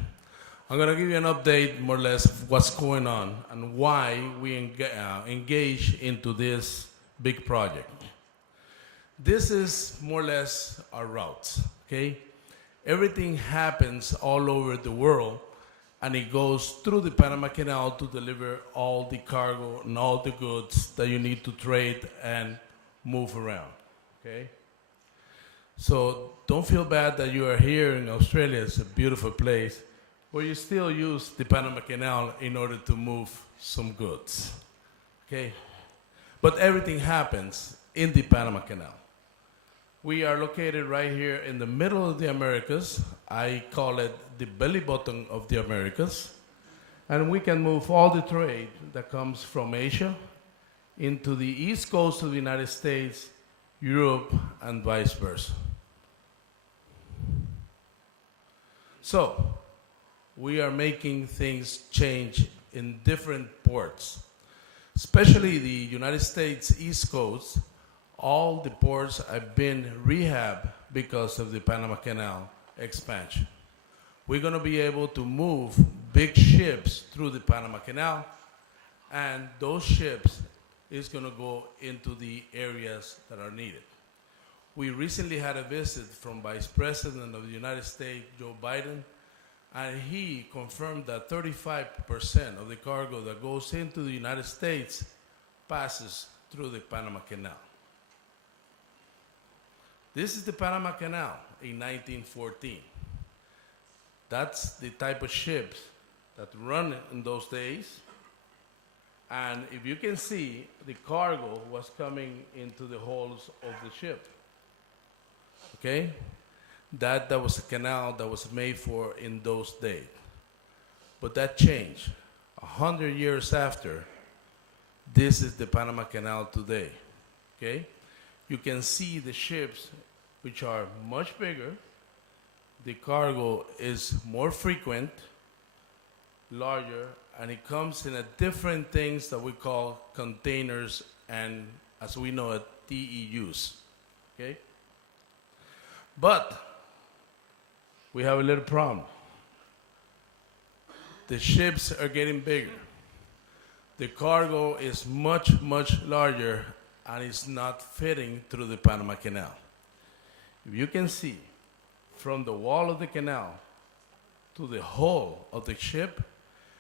I'm going to give you an update, more or less, of what's going on and why we engage into this big project. This is more or less our routes, okay? Everything happens all over the world, and it goes through the Panama Canal to deliver all the cargo and all the goods that you need to trade and move around, okay? So don't feel bad that you are here in Australia. It's a beautiful place, where you still use the Panama Canal in order to move some goods, okay? But everything happens in the Panama Canal. We are located right here in the middle of the Americas. I call it the belly button of the Americas. And we can move all the trade that comes from Asia into the East Coast of the United States, Europe, and vice versa. So, we are making things change in different ports. especially the United States East Coast, all the ports have been rehabbed because of the Panama Canal expansion. We're going to be able to move big ships through the Panama Canal, and those ships is going to go into the areas that are needed. We recently had a visit from Vice President of the United States, Joe Biden, and he confirmed that 35% of the cargo that goes into the United States passes through the Panama Canal. This is the Panama Canal in 1914. That's the type of ships that run in those days. And if you can see, the cargo was coming into the hulls of the ship. Okay? That was a canal that was made for in those days. But that changed. 100 years after, this is the Panama Canal today. Okay? You can see the ships, which are much bigger. The cargo is more frequent, larger, and it comes in a different things that we call containers and, as we know it, TEUs. Okay? But we have a little problem. The ships are getting bigger. The cargo is much, much larger, and it's not fitting through the Panama Canal. If you can see, from the wall of the canal to the hull of the ship,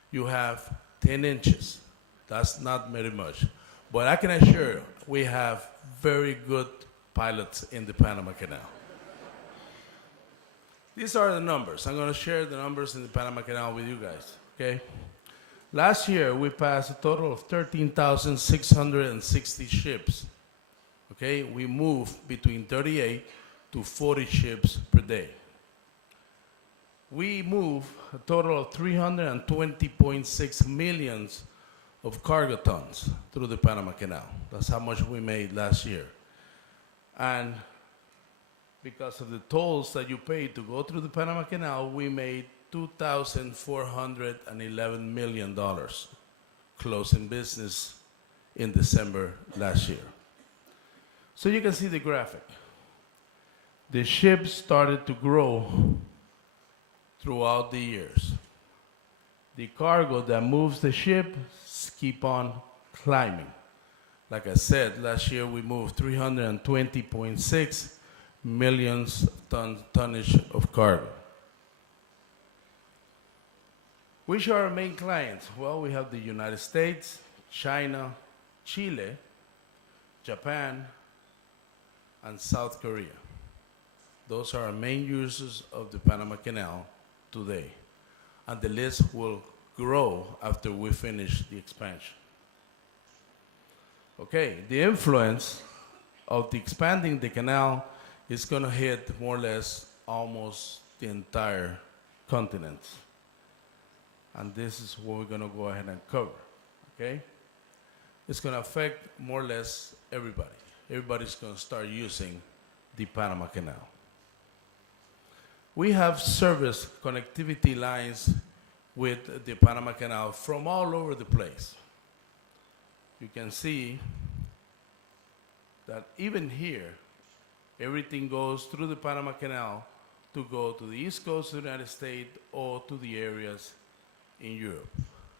you have 10 inches. That's not very much. But I can assure you, we have very good pilots in the Panama Canal. These are the numbers. I'm going to share the numbers in the Panama Canal with you guys, okay? Last year, we passed a total of 13,660 ships, okay? We moved between 38 to 40 ships per day. We move a total of 320.6 million of cargo tons through the Panama Canal. That's how much we made last year. And because of the tolls that you pay to go through the Panama Canal, we made $2,411 million closing business in December last year. So you can see the graphic. The ships started to grow throughout the years. The cargo that moves the ship keep on climbing. Like I said, last year we moved 320.6 million tonnage of cargo. Which are our main clients? Well, we have the United States, China, Chile, Japan, and South Korea. Those are our main users of the Panama Canal today. And the list will grow after we finish the expansion. Okay, the influence of the expanding the canal is going to hit more or less almost the entire continent. And this is what we're going to go ahead and cover, okay? It's going to affect more or less everybody. Everybody's going to start using the Panama Canal. We have service connectivity lines with the Panama Canal from all over the place. You can see that even here, everything goes through the Panama Canal to go to the East Coast of the United States or to the areas in Europe,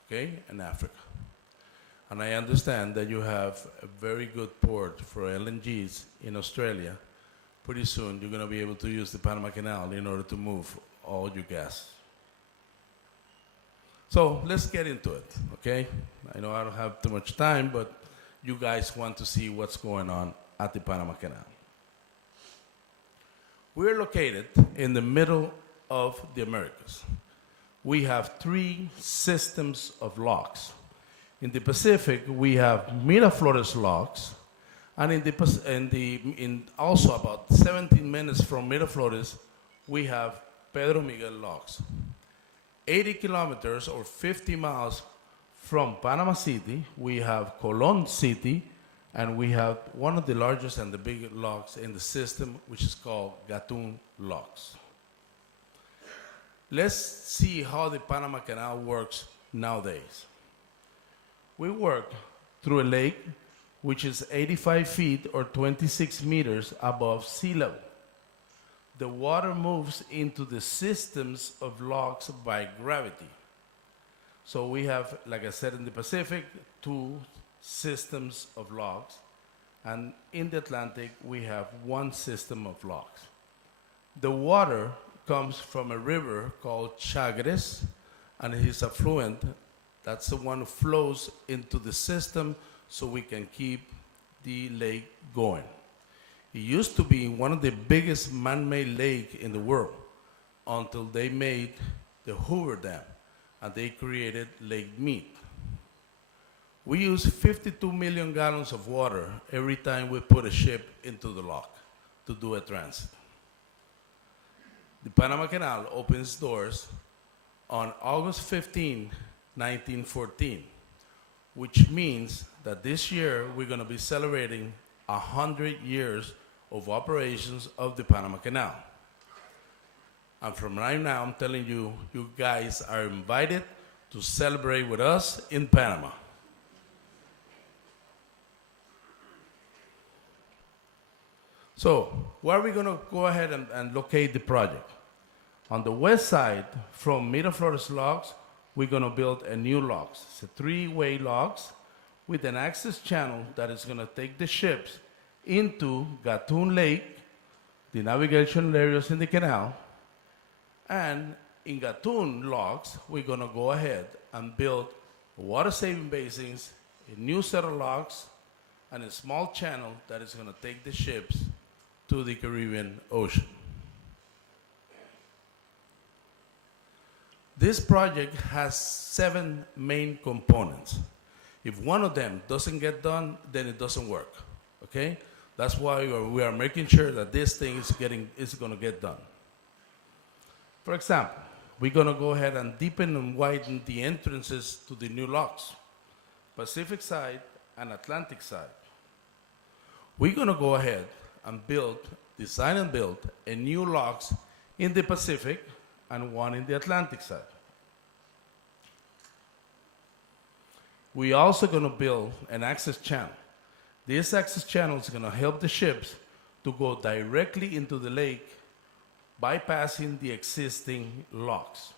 okay, and Africa. And I understand that you have a very good port for LNGs in Australia. Pretty soon, you're going to be able to use the Panama Canal in order to move all your gas. So let's get into it, okay? I know I don't have too much time, but you guys want to see what's going on at the Panama Canal. We're located in the middle of the Americas. We have 3 systems of locks. In the Pacific, we have Miraflores locks, and also about 17 minutes from Miraflores, we have Pedro Miguel locks. 80 kilometers or 50 miles from Panama City, we have Colón City, and we have one of the largest and the biggest locks in the system, which is called Gatún locks. Let's see how the Panama Canal works nowadays. We work through a lake which is 85 feet or 26 meters above sea level. The water moves into the systems of logs by gravity. So we have, like I said, in the Pacific, 2 systems of logs, and in the Atlantic, we have 1 system of logs. The water comes from a river called Chagres, and his affluent, that's the one who flows into the system so we can keep the lake going. It used to be one of the biggest man-made lakes in the world until they made the Hoover Dam, and they created Lake Mead. We use 52 million gallons of water every time we put a ship into the lock to do a transit. The Panama Canal opens doors on August 15, 1914, which means that this year we're going to be celebrating 100 years of operations of the Panama Canal. And from right now, I'm telling you, you guys are invited to celebrate with us in Panama. So, where are we going to go ahead and locate the project? On the west side, from Miraflores Locks, we're going to build a new locks. It's a 3-way locks with an access channel that is going to take the ships into Gatun Lake, the navigational areas in the canal, and in Gatun locks, we're going to go ahead and build water-saving basins, a new set of locks, and a small channel that is going to take the ships to the Caribbean Ocean. This project has 7 main components. If one of them doesn't get done, then it doesn't work, okay? That's why we are making sure that this thing is going to get done. For example, we're going to go ahead and deepen and widen the entrances to the new locks, Pacific side and Atlantic side. We're going to go ahead and design and build a new locks in the Pacific and one in the Atlantic side. We're also going to build an access channel. This access channel is going to help the ships to go directly into the lake, bypassing the existing locks.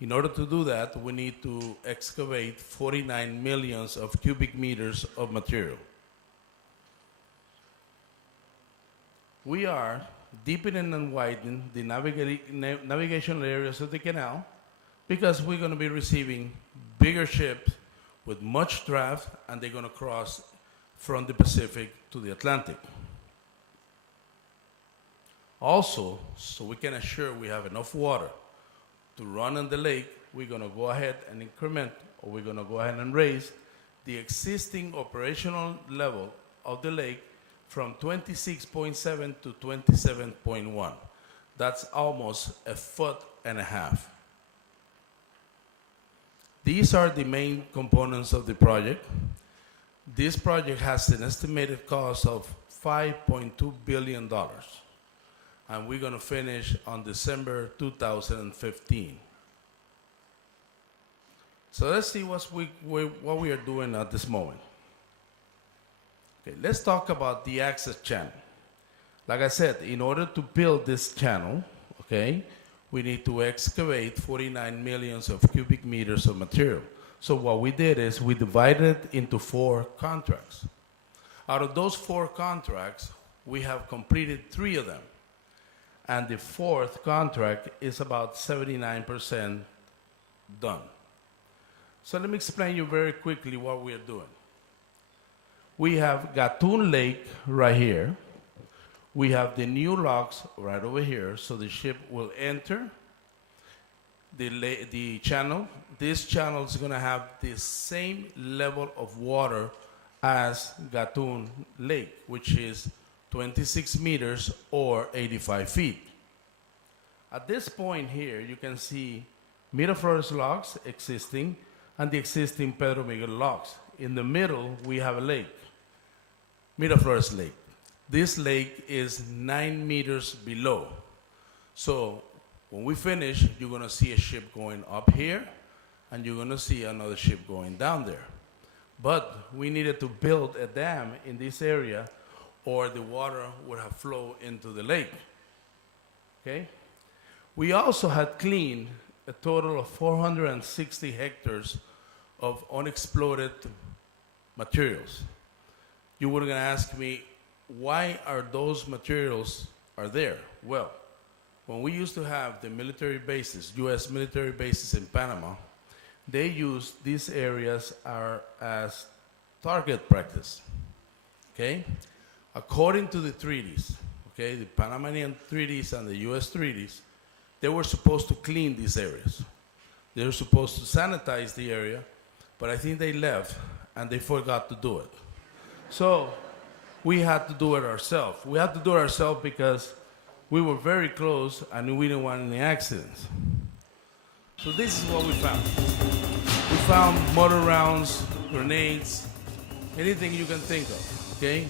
In order to do that, we need to excavate 49 million of cubic meters of material. We are deepening and widening the navigational areas of the canal because we're going to be receiving bigger ships with much draft, and they're going to cross from the Pacific to the Atlantic. Also, so we can assure we have enough water to run in the lake, we're going to go ahead and increment, or we're going to go ahead and raise the existing operational level of the lake from 26.7 to 27.1. That's almost 1.5 feet. These are the main components of the project. This project has an estimated cost of $5.2 billion, and we're going to finish on December 2015. So let's see what we are doing at this moment. Okay, let's talk about the access channel. Like I said, in order to build this channel, okay, we need to excavate 49 million of cubic meters of material. So what we did is we divided it into 4 contracts. Out of those 4 contracts, we have completed 3 of them. And the 4th contract is about 79% done. So let me explain you very quickly what we are doing. We have Gatun Lake right here. We have the new locks right over here, so the ship will enter the channel. This channel is going to have the same level of water as Gatun Lake, which is 26 meters or 85 feet. At this point here, you can see Miraflores locks existing and the existing Pedro Miguel locks. In the middle, we have a lake, Miraflores Lake. This lake is 9 meters below. So when we finish, you're going to see a ship going up here, and you're going to see another ship going down there. But we needed to build a dam in this area or the water would have flowed into the lake. Okay? We also had cleaned a total of 460 hectares of unexploded materials. You were going to ask me, why are those materials are there? Well, when we used to have the military bases, U.S. military bases in Panama, they used these areas as target practice. Okay? According to the treaties, okay, the Panamanian treaties and the U.S. treaties, they were supposed to clean these areas. They were supposed to sanitize the area, but I think they left and they forgot to do it. So we had to do it ourselves. We had to do it ourselves because we were very close and we didn't want any accidents. So this is what we found. We found mortar rounds, grenades, anything you can think of, okay?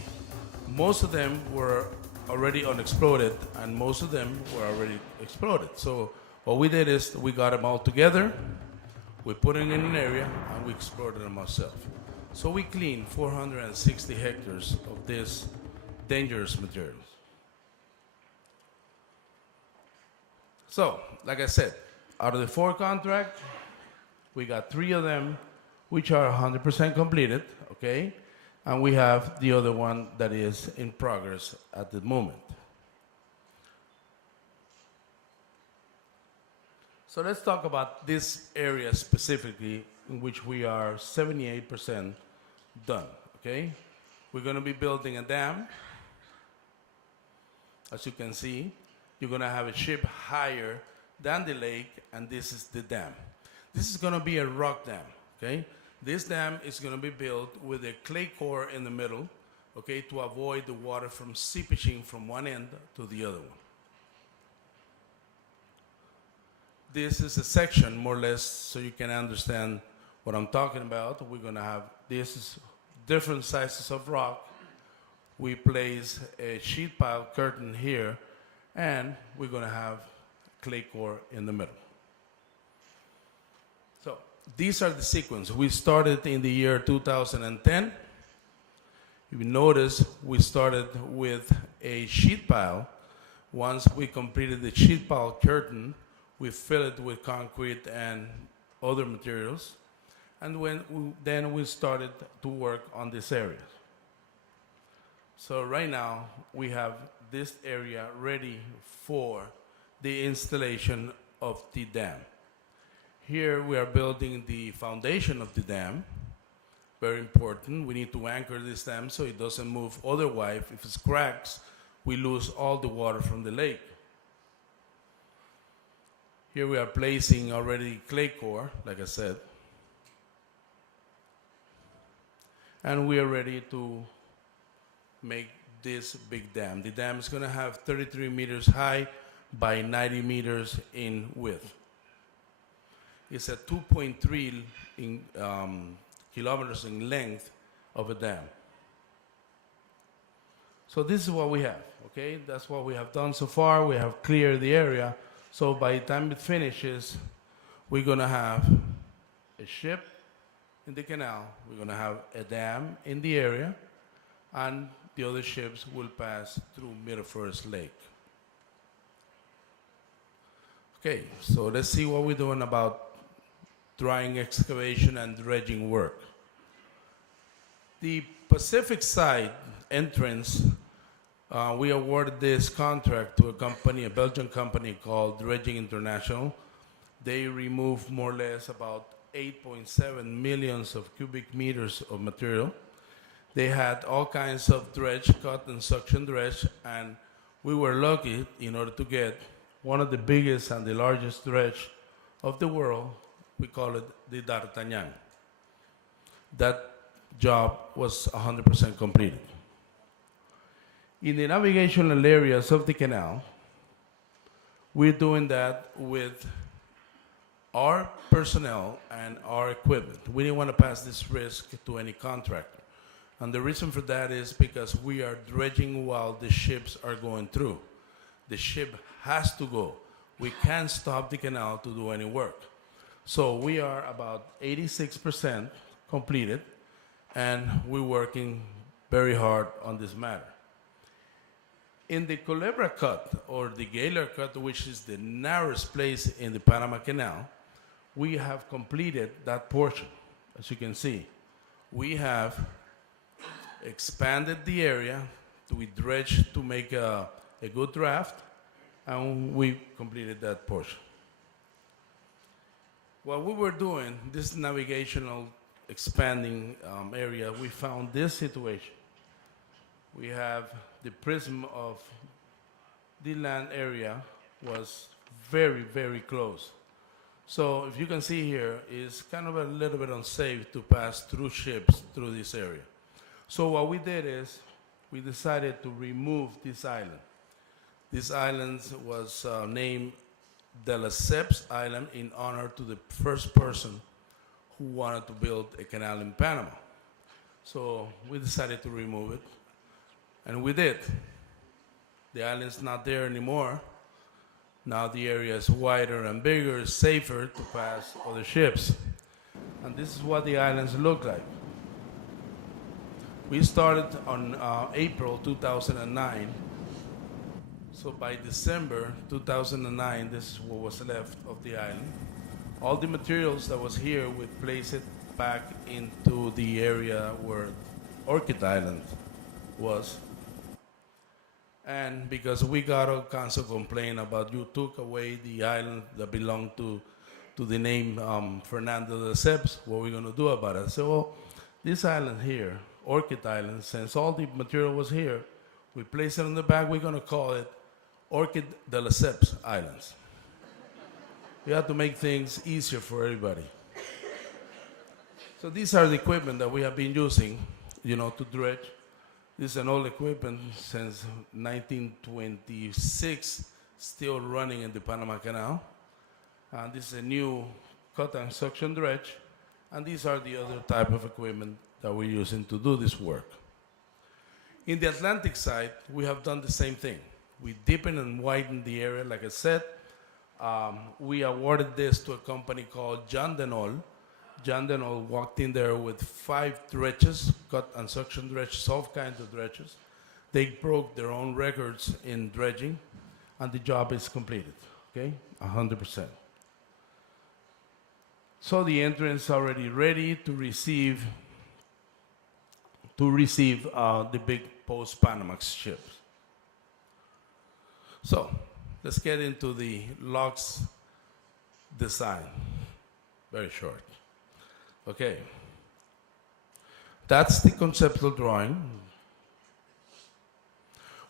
Most of them were already unexploded and most of them were already exploded. So what we did is we got them all together, we put it in an area and we exploded them ourselves. So we cleaned 460 hectares of this dangerous materials. So, like I said, out of the 4 contracts, we got 3 of them which are 100% completed, okay? And we have the other one that is in progress at the moment. So let's talk about this area specifically in which we are 78% done, okay? We're gonna be building a dam. As you can see, you're gonna have a ship higher than the lake, and this is the dam. This is gonna be a rock dam, okay? This dam is gonna be built with a clay core in the middle, okay, to avoid the water from seepaging from one end to the other one. This is a section, more or less, so you can understand what I'm talking about. We're gonna have, this is different sizes of rock. We place a sheet pile curtain here, and we're gonna have clay core in the middle. So these are the sequence. We started in the year 2010. If you notice, we started with a sheet pile. Once we completed the sheet pile curtain, we fill it with concrete and other materials. And then we started to work on this area. So right now, we have this area ready for the installation of the dam. Here we are building the foundation of the dam. Very important. We need to anchor this dam so it doesn't move. Otherwise, if it cracks, we lose all the water from the lake. Here we are placing already clay core, like I said. And we are ready to make this big dam. The dam is gonna have 33 meters high by 90 meters in width. It's a 2.3 kilometers in length of a dam. So this is what we have, okay? That's what we have done so far. We have cleared the area. So by the time it finishes, we're gonna have a ship in the canal, we're gonna have a dam in the area, and the other ships will pass through Miraflores Lake. Okay, so let's see what we're doing about drying excavation and dredging work. The Pacific side entrance, we awarded this contract to a company, a Belgian company called Dredging International. They removed more or less about 8.7 millions of cubic meters of material. They had all kinds of dredge, cut and suction dredge, and we were lucky in order to get one of the biggest and the largest dredge of the world. We call it the D'Artagnan. That job was 100% completed. In the navigational areas of the canal, we're doing that with our personnel and our equipment. We didn't want to pass this risk to any contractor. And the reason for that is because we are dredging while the ships are going through. The ship has to go. We can't stop the canal to do any work. So we are about 86% completed, and we're working very hard on this matter. In the Culebra Cut, or the Gaylor Cut, which is the narrowest place in the Panama Canal, we have completed that portion. As you can see, we have expanded the area, we dredged to make a good draft, and we completed that portion. While we were doing this navigational expanding area, we found this situation. We have the prism of the land area was very, very close. So if you can see here, it's kind of a little bit unsafe to pass through ships through this area. So what we did is we decided to remove this island. This island was named De Lesseps Island in honor to the first person who wanted to build a canal in Panama. So we decided to remove it, and we did. The island's not there anymore. Now the area is wider and bigger, safer to pass other ships. And this is what the islands look like. We started on April 2009. So by December 2009, this is what was left of the island. All the materials that was here, we placed it back into the area where Orchid Island was. And because we got all kinds of complaint about you took away the island that belonged to the name Fernando de Lesseps, what are we going to do about it? I said, well, this island here, Orchid Island, since all the material was here, we placed it on the back, we're going to call it Orchid de Lesseps Islands. We have to make things easier for everybody. So these are the equipment that we have been using, to dredge. This is an old equipment since 1926, still running in the Panama Canal. And this is a new cut and suction dredge. And these are the other type of equipment that we're using to do this work. In the Atlantic side, we have done the same thing. We deepened and widened the area, like I said. We awarded this to a company called John Denol. John Denol walked in there with 5 dredges, cut and suction dredges, all kinds of dredges. They broke their own records in dredging, and the job is completed, okay, 100%. So the entrance is already ready to receive the big post-Panamax ships. So let's get into the locks design. Very short. Okay. That's the conceptual drawing.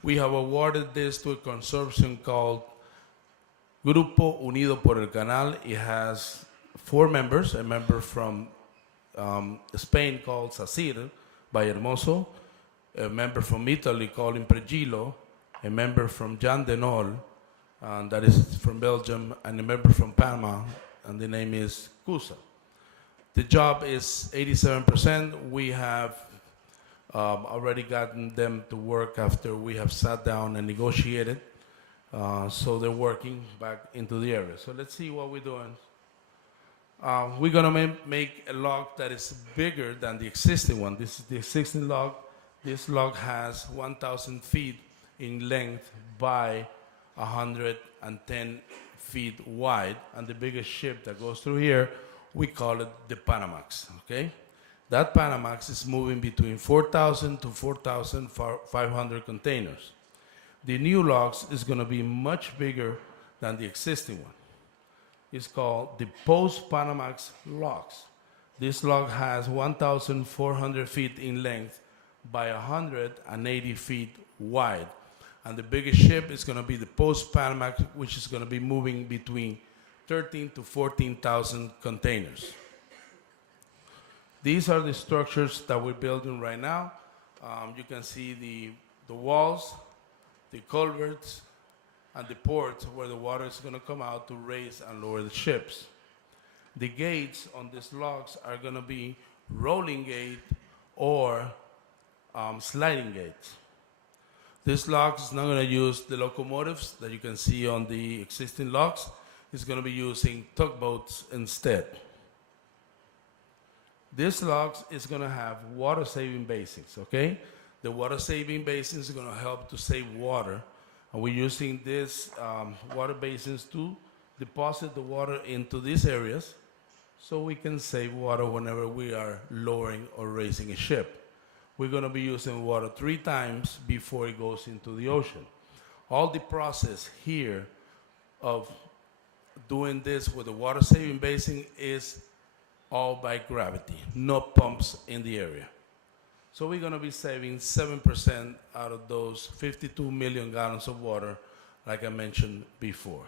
We have awarded this to a consortium called Grupo Unido por el Canal. It has 4 members, a member from Spain called Sacir Vallehermoso, a member from Italy called Impregilo, a member from Jean Denol, that is from Belgium, and a member from Panama, and the name is Cusa. The job is 87%. We have already gotten them to work after we have sat down and negotiated. So they're working back into the area. So let's see what we're doing. We're gonna make a lock that is bigger than the existing one. This is the existing lock. This lock has 1,000 feet in length by 110 feet wide. And the biggest ship that goes through here, we call it the Panamax, okay? That Panamax is moving between 4,000 to 4,500 containers. The new locks is gonna be much bigger than the existing one. It's called the post-Panamax locks. This lock has 1,400 feet in length by 180 feet wide. And the biggest ship is gonna be the post-Panamax, which is gonna be moving between 13 to 14,000 containers. These are the structures that we're building right now. You can see the walls, the culverts, and the ports where the water is going to come out to raise and lower the ships. The gates on these locks are going to be rolling gate or sliding gates. This lock is not going to use the locomotives that you can see on the existing locks. It's going to be using tugboats instead. This locks is going to have water-saving basins, okay? The water-saving basins are going to help to save water, and we're using these water basins to deposit the water into these areas so we can save water whenever we are lowering or raising a ship. We're going to be using water 3 times before it goes into the ocean. All the process here of doing this with the water-saving basin is all by gravity, no pumps in the area. So we're going to be saving 7% out of those 52 million gallons of water, like I mentioned before.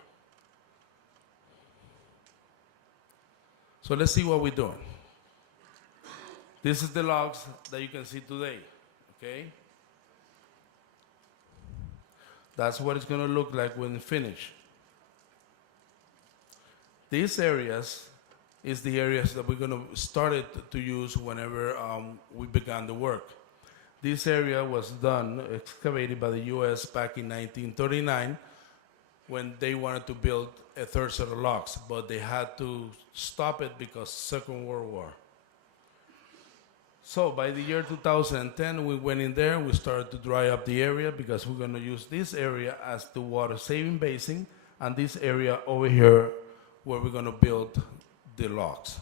So let's see what we're doing. This is the logs that you can see today, okay? That's what it's going to look like when finished. These areas is the areas that we're going to start to use whenever we began the work. This area was excavated by the U.S. back in 1939 when they wanted to build a 3rd set of locks, but they had to stop it because Second World War. So by the year 2010, we went in there and we started to dry up the area because we're going to use this area as the water-saving basin and this area over here where we're going to build the locks.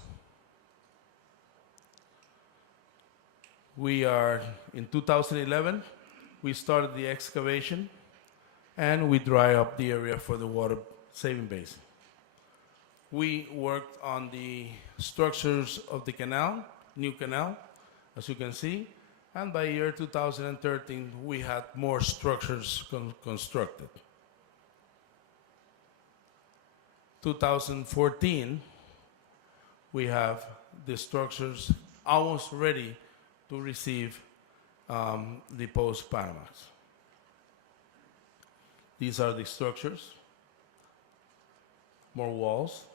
We are in 2011, we started the excavation and we dry up the area for the water-saving basin. We worked on the structures of the canal, new canal, as you can see, and by year 2013, we had more structures constructed. 2014, we have the structures almost ready to receive the post-Panamax. These are the structures, more walls.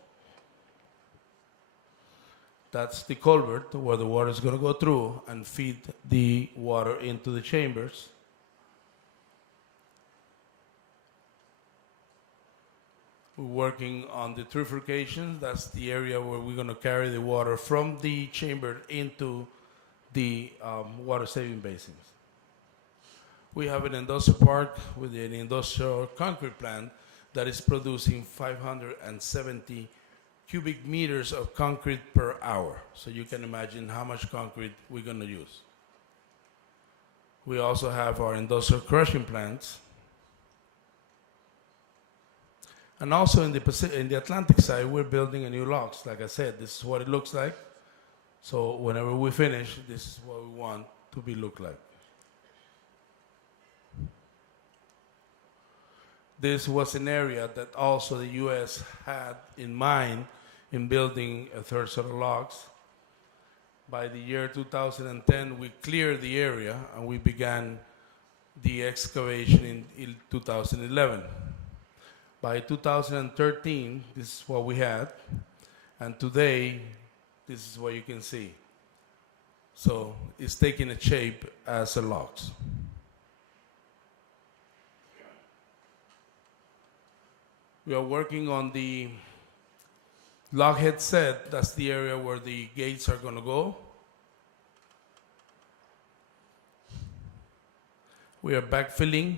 That's the culvert where the water is going to go through and feed the water into the chambers. We're working on the trifurcation. That's the area where we're going to carry the water from the chamber into the water-saving basins. We have an industrial park with an industrial concrete plant that is producing 570 cubic meters of concrete per hour. So you can imagine how much concrete we're going to use. We also have our industrial crushing plants. And also in the Atlantic side, we're building a new locks. Like I said, this is what it looks like. So whenever we finish, this is what we want to look like. This was an area that also the U.S. had in mind in building a 3rd set of locks. By the year 2010, we cleared the area and we began the excavation in 2011. By 2013, this is what we had, and today, this is what you can see. So it's taking a shape as a locks. We are working on the lockhead set. That's the area where the gates are going to go. We are backfilling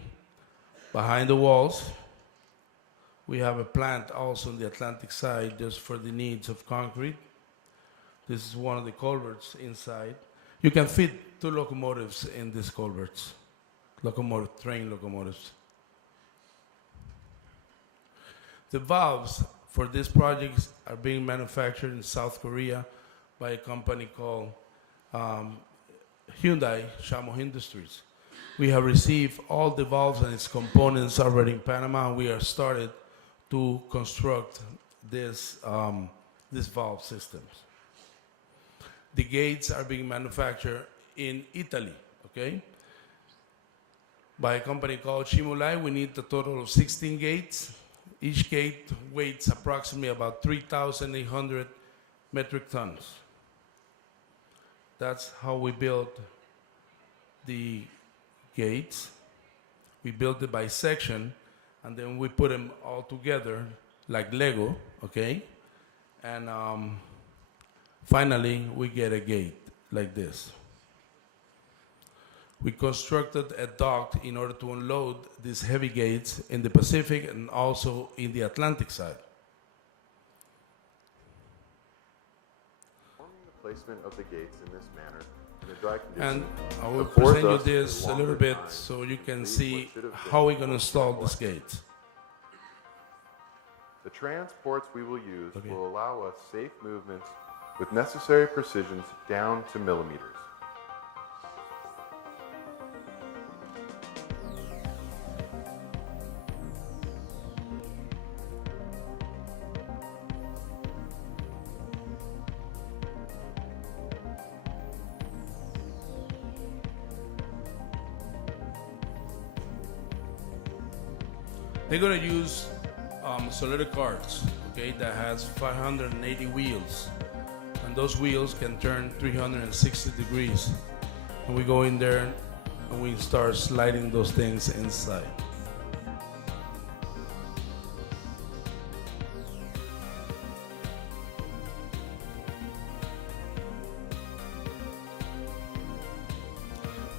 behind the walls. We have a plant also on the Atlantic side just for the needs of concrete. This is one of the culverts inside. You can fit 2 locomotives in these culverts, train locomotives. The valves for this project are being manufactured in South Korea by a company called Hyundai Shamo Industries. We have received all the valves and its components already in Panama, and we are started to construct this valve systems. The gates are being manufactured in Italy, okay? By a company called Shimulai. We need a total of 16 gates. Each gate weighs approximately about 3,800 metric tons. That's how we built the gates. We built it by section, and then we put them all together like Lego, okay? And Finally, we get a gate like this. We constructed a dock in order to unload these heavy gates in the Pacific and also in the Atlantic side. Performing the placement of the gates in this manner in a dry And condition I will affords present you us this a little longer bit time so you to can complete see what should have how been we're going to install these gates. The transports we will use Okay. will allow us safe movements with necessary precisions down to millimeters. They're going to use solid carts, okay, that has 580 wheels. And those wheels can turn 360 degrees. And we go in there and we start sliding those things inside.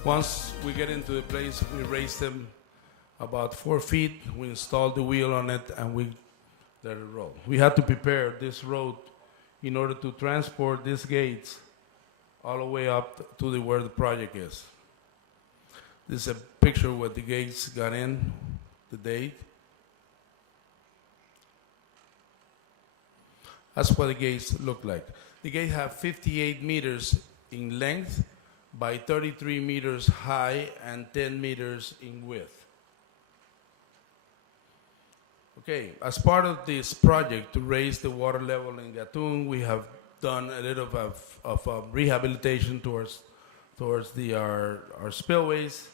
Once we get into the place, we raise them about 4 feet. We install the wheel on it and we let it roll. We had to prepare this road in order to transport these gates all the way up to where the project is. This is a picture where the gates got in, the date. That's what the gates look like. The gate have 58 meters in length by 33 meters high and 10 meters in width. Okay, as part of this project to raise the water level in Gatun, we have done a little of rehabilitation towards our spillways,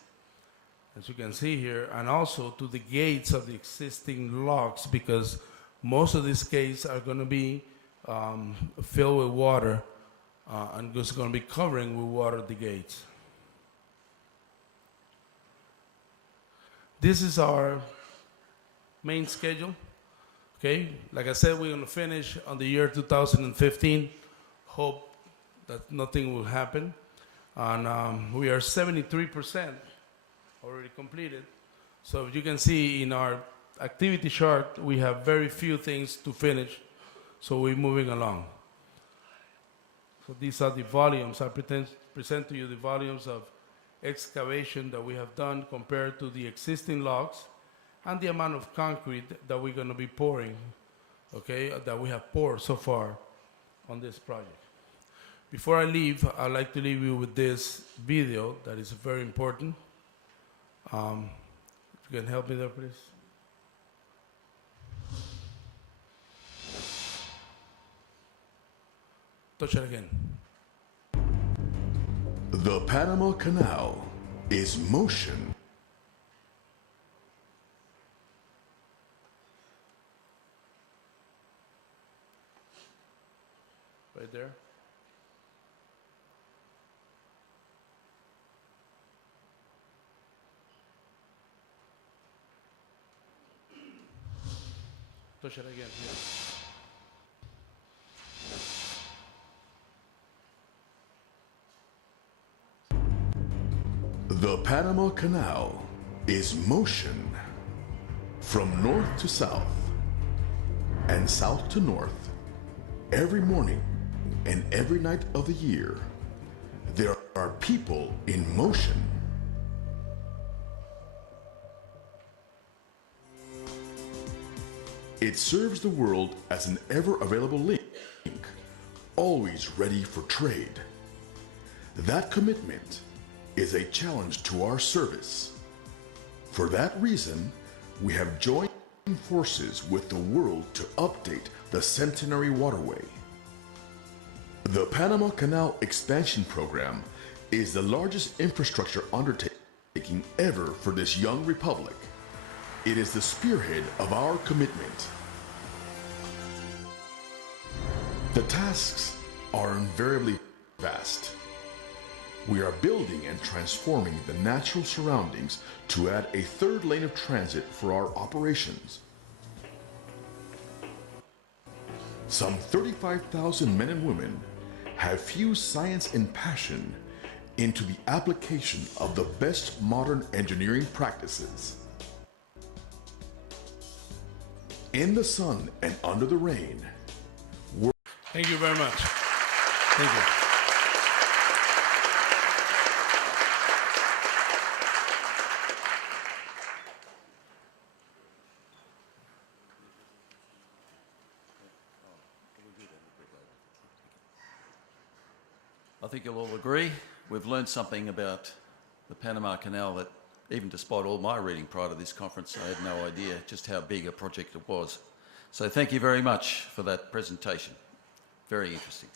as you can see here, and also to the gates of the existing locks, because most of these gates are going to be filled with water and it's going to be covering with water the gates. This is our main schedule. Okay, like I said, we're going to finish on the year 2015. Hope that nothing will happen. And we are 73% already completed. So if you can see in our activity chart, we have very few things to finish. So we're moving along. So these are the volumes. I present to you the volumes of excavation that we have done compared to the existing logs, and the amount of concrete that we're going to be pouring, okay, that we have poured so far on this project. Before I leave, I'd like to leave you with this video that is very important. If you can help me there, please. Touch it again. The Panama Canal is motion. Right there. Touch it again. Here. The Panama Canal is motion. From north to south and south to north, every morning and every night of the year, there are people in motion. It serves the world as an ever-available link, always ready for trade. That commitment is a challenge to our service. For that reason, we have joined forces with the world to update the Centenary Waterway. The Panama Canal Expansion Program is the largest infrastructure undertaking ever for this young republic. It is the spearhead of our commitment. The tasks are invariably vast. We are building and transforming the natural surroundings to add a third lane of transit for our operations. Some 35,000 men and women have fused science and passion into the application of the best modern engineering practices. In the sun and under the rain. Thank you very much. Thank you. I think you'll all agree we've learned something about the Panama Canal that, even despite all my reading prior to this conference, I had no idea just how big a project it was. So thank you very much for that presentation. Very interesting.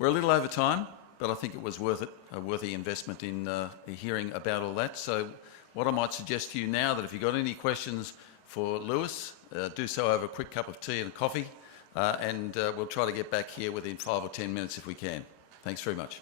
We're a little over time, but I think it was worth it, a worthy investment in hearing about all that. So what I might suggest to you now, that if you've got any questions for Lewis, do so over a quick cup of tea and coffee, and we'll try to get back here within 5 or 10 minutes if we can. Thanks very much.